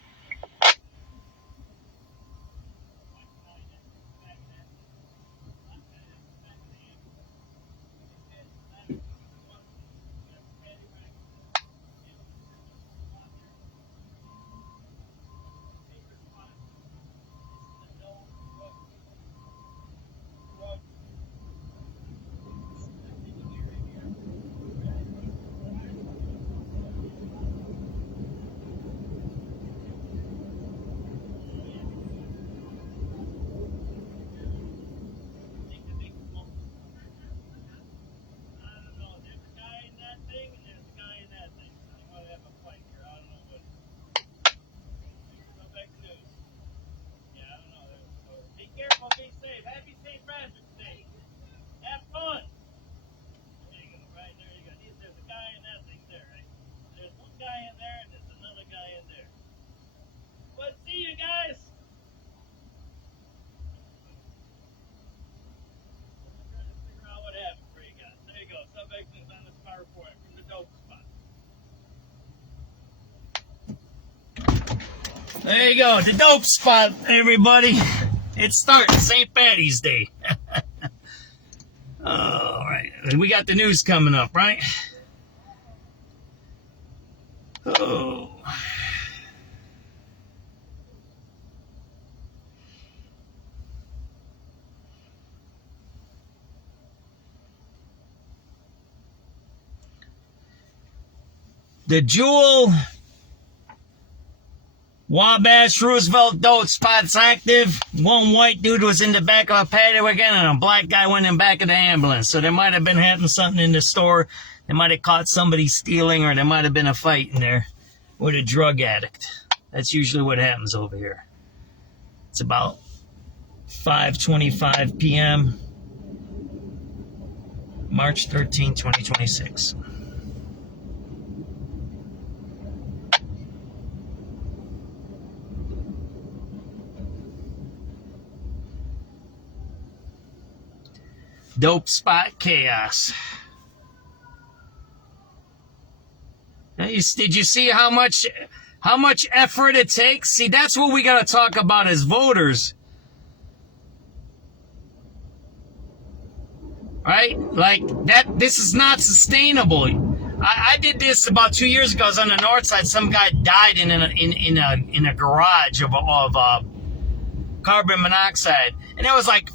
There you go, the dope spot, everybody. It's starting, St. Patty's Day. All right, we got the news coming up, right? Oh. The Jewel Wabash, Roosevelt, Dope spots active. One white dude was in the back of a paddy wagon, and a black guy went in back of the ambulance. So they might have been having something in the store. They might have caught somebody stealing, or there might have been a fight in there with a drug addict. That's usually what happens over here. It's about 5:25 p.m. March 13, 2026. Dope spot chaos. Did you see how much effort it takes? See, that's what we got to talk about as voters. Right? Like, this is not sustainable. I did this about 2 years ago. I was on the north side. Some guy died in a garage of carbon monoxide. And there was like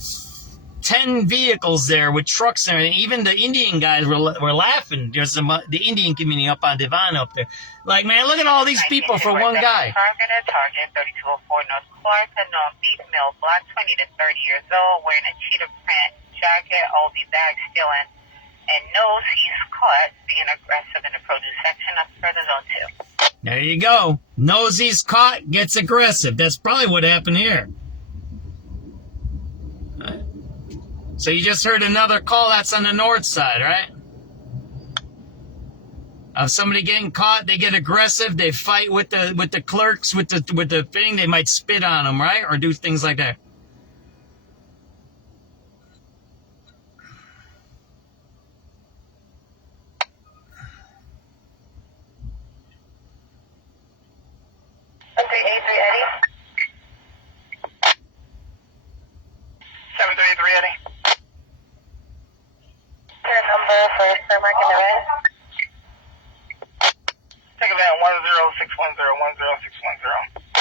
10 vehicles there with trucks there, and even the Indian guys were laughing. There's the Indian community up on Devon up there. Like, man, look at all these people for one guy. Target 3204 North Clark, unknown female, black, 20 to 30 years old, wearing a cheetah print jacket, Aldi bag stealing, and knows he's caught being aggressive in the produce section of further zone 2. There you go. Knows he's caught, gets aggressive. That's probably what happened here. So you just heard another call. That's on the north side, right? Of somebody getting caught, they get aggressive. They fight with the clerks, with the thing. They might spit on them, right, or do things like that. Okay, 83 Eddie. 733 Eddie. Number for Supermarket Event. Take event 10610 10610.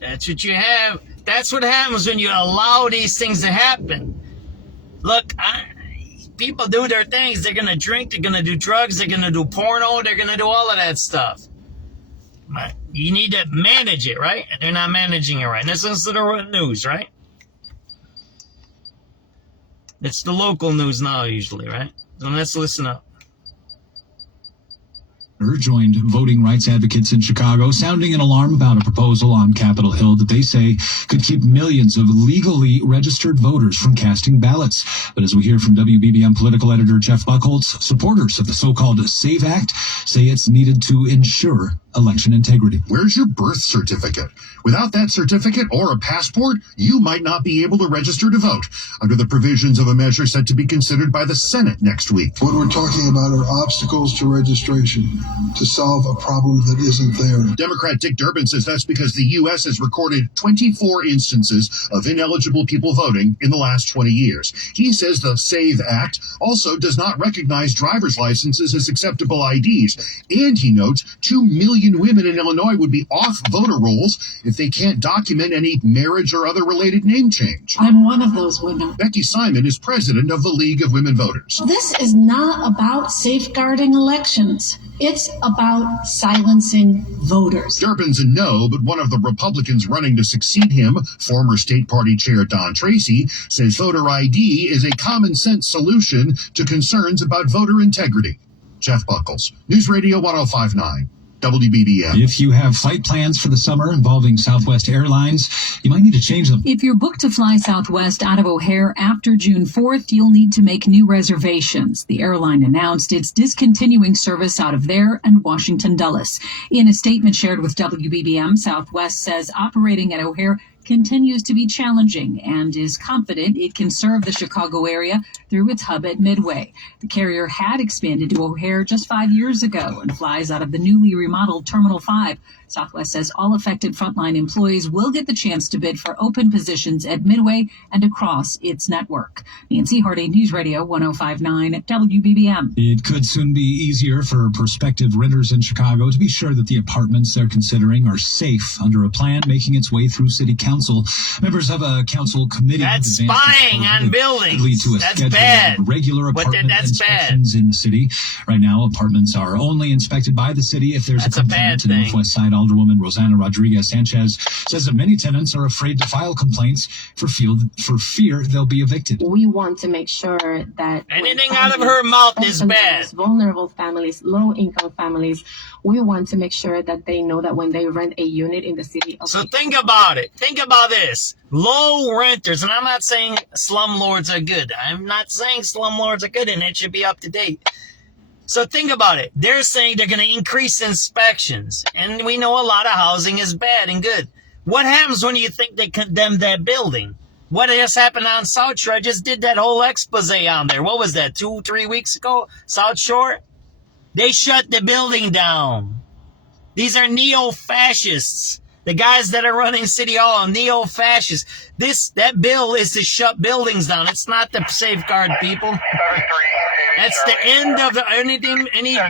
That's what you have. That's what happens when you allow these things to happen. Look, people do their things. They're going to drink. They're going to do drugs. They're going to do porno. They're going to do all of that stuff. But you need to manage it, right? And they're not managing it right. And this is the news, right? It's the local news now, usually, right? So let's listen up. Joined voting rights advocates in Chicago, sounding an alarm about a proposal on Capitol Hill that they say could keep millions of legally registered voters from casting ballots. But as we hear from WBBM political editor Jeff Buchholz, supporters of the so-called SAVE Act say it's needed to ensure election integrity. Where's your birth certificate? Without that certificate or a passport, you might not be able to register to vote under the provisions of a measure set to be considered by the Senate next week. What we're talking about are obstacles to registration to solve a problem that isn't there. Democrat Dick Durbin says that's because the U.S. has recorded 24 instances of ineligible people voting in the last 20 years. He says the SAVE Act also does not recognize driver's licenses as acceptable IDs. And he notes 2 million women in Illinois would be off voter rolls if they can't document any marriage or other related name change. I'm one of those women. Becky Simon is president of the League of Women Voters. This is not about safeguarding elections. It's about silencing voters. Durbin's a no, but one of the Republicans running to succeed him, former state party chair Don Tracy, says voter ID is a common sense solution to concerns about voter integrity. Jeff Buchholz, News Radio 1059. WBBM. If you have flight plans for the summer involving Southwest Airlines, you might need to change them. If you're booked to fly Southwest out of O'Hare after June 4th, you'll need to make new reservations. The airline announced it's discontinuing service out of there and Washington Dulles. In a statement shared with WBBM, Southwest says operating at O'Hare continues to be challenging and is confident it can serve the Chicago area through its hub at Midway. The carrier had expanded to O'Hare just 5 years ago and flies out of the newly remodeled Terminal 5. Southwest says all affected frontline employees will get the chance to bid for open positions at Midway and across its network. Nancy Hardy, News Radio 105.9 WBBM. It could soon be easier for prospective renters in Chicago to be sure that the apartments they're considering are safe under a plan making its way through City Council. Members of a council committee that's spying on buildings. Lead to a that's schedule bad. of regular apartment inspections in the city. Right now, apartments are only inspected by the city if there's a complaint. To Northwest Side Alderwoman Rosanna Rodriguez Sanchez says that many tenants are afraid to file complaints for fear they'll be evicted. We want to make sure that anything out of her mouth is bad. Vulnerable families, low-income families, we want to make sure that they know that when they rent a unit in the city of So think about it. Think about this. Low renters, and I'm not saying slumlords are good. I'm not saying slumlords are good, and it should be up to date. So think about it. They're saying they're going to increase inspections, and we know a lot of housing is bad and good. What happens when you think they condemn that building? What just happened on South Shore? I just did that whole expose on there. What was that, 2-3 weeks ago? South Shore? They shut the building down. These are neo-fascists. The guys that are running City Hall are neo-fascists. That bill is to shut buildings down. It's not to safeguard people. That's the end of any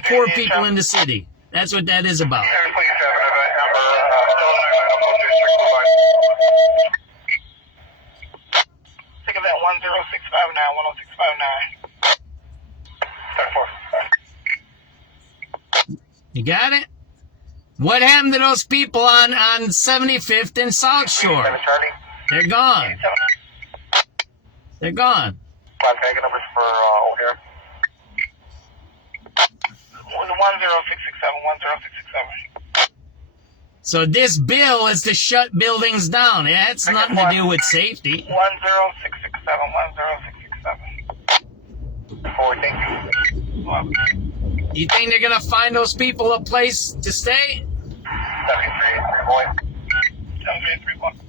poor people in the city. That's what that is about. Think of that 10659, 10659. You got it? What happened to those people on 75th and South Shore? They're gone. They're gone. Contact numbers for O'Hare. 10667, 10667. So this bill is to shut buildings down. It has nothing to do with safety. 10667, 10667. Forward, thank you. You think they're going to find those people a place to stay? 7331.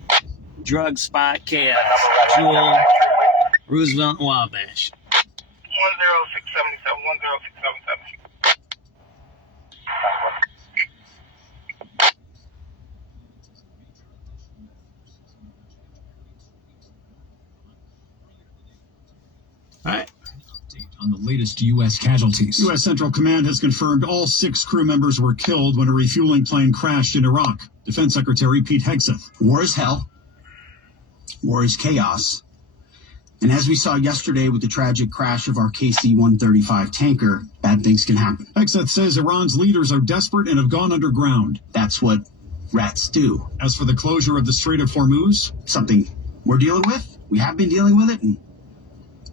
Drug spot chaos. Jewel, Roosevelt, and Wabash. 10677, 10677. All right. On the latest U.S. casualties. U.S. Central Command has confirmed all 6 crew members were killed when a refueling plane crashed in Iraq. Defense Secretary Pete Hegseth. War is hell. War is chaos. And as we saw yesterday with the tragic crash of our KC-135 tanker, bad things can happen. Hegseth says Iran's leaders are desperate and have gone underground. That's what rats do. As for the closure of the Strait of Hormuz, something we're dealing with. We have been dealing with it and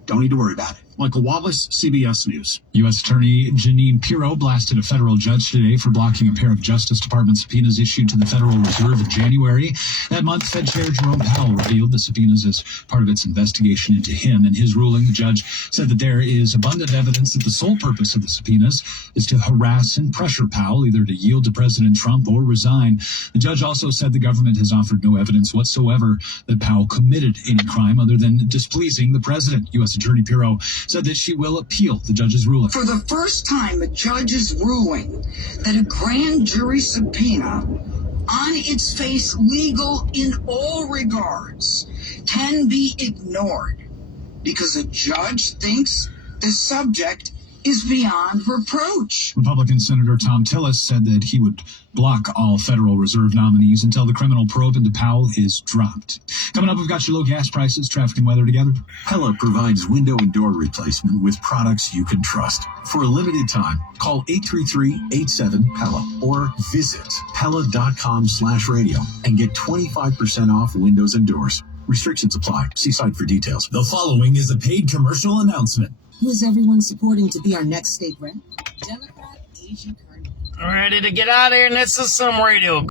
don't need to worry about it. Michael Wallace, CBS News. U.S. Attorney Jeanine Pirro blasted a federal judge today for blocking a pair of Justice Department subpoenas issued to the Federal Reserve in January. That month, Fed Chair Jerome Powell revealed the subpoenas as part of its investigation into him. In his ruling, the judge said that there is abundant evidence that the sole purpose of the subpoenas is to harass and pressure Powell, either to yield to President Trump or resign. The judge also said the government has offered no evidence whatsoever that Powell committed any crime other than displeasing the president. U.S. Attorney Pirro said that she will appeal the judge's ruling. For the first time, a judge is ruling that a grand jury subpoena, on its face legal in all regards, can be ignored because a judge thinks the subject is beyond reproach. Republican Senator Tom Tillis said that he would block all Federal Reserve nominees until the criminal probe into Powell is dropped. Coming up, we've got your low gas prices, traffic, and weather together. Pella provides window and door replacement with products you can trust. For a limited time, call 833-87-PELLA or visit Pella.com/radio and get 25% off windows and doors. Restrictions apply. See site for details. The following is a paid commercial announcement. Who is everyone supporting to be our next state rep? Democrat Asia Curry. Ready to get out of here, and this is some radio.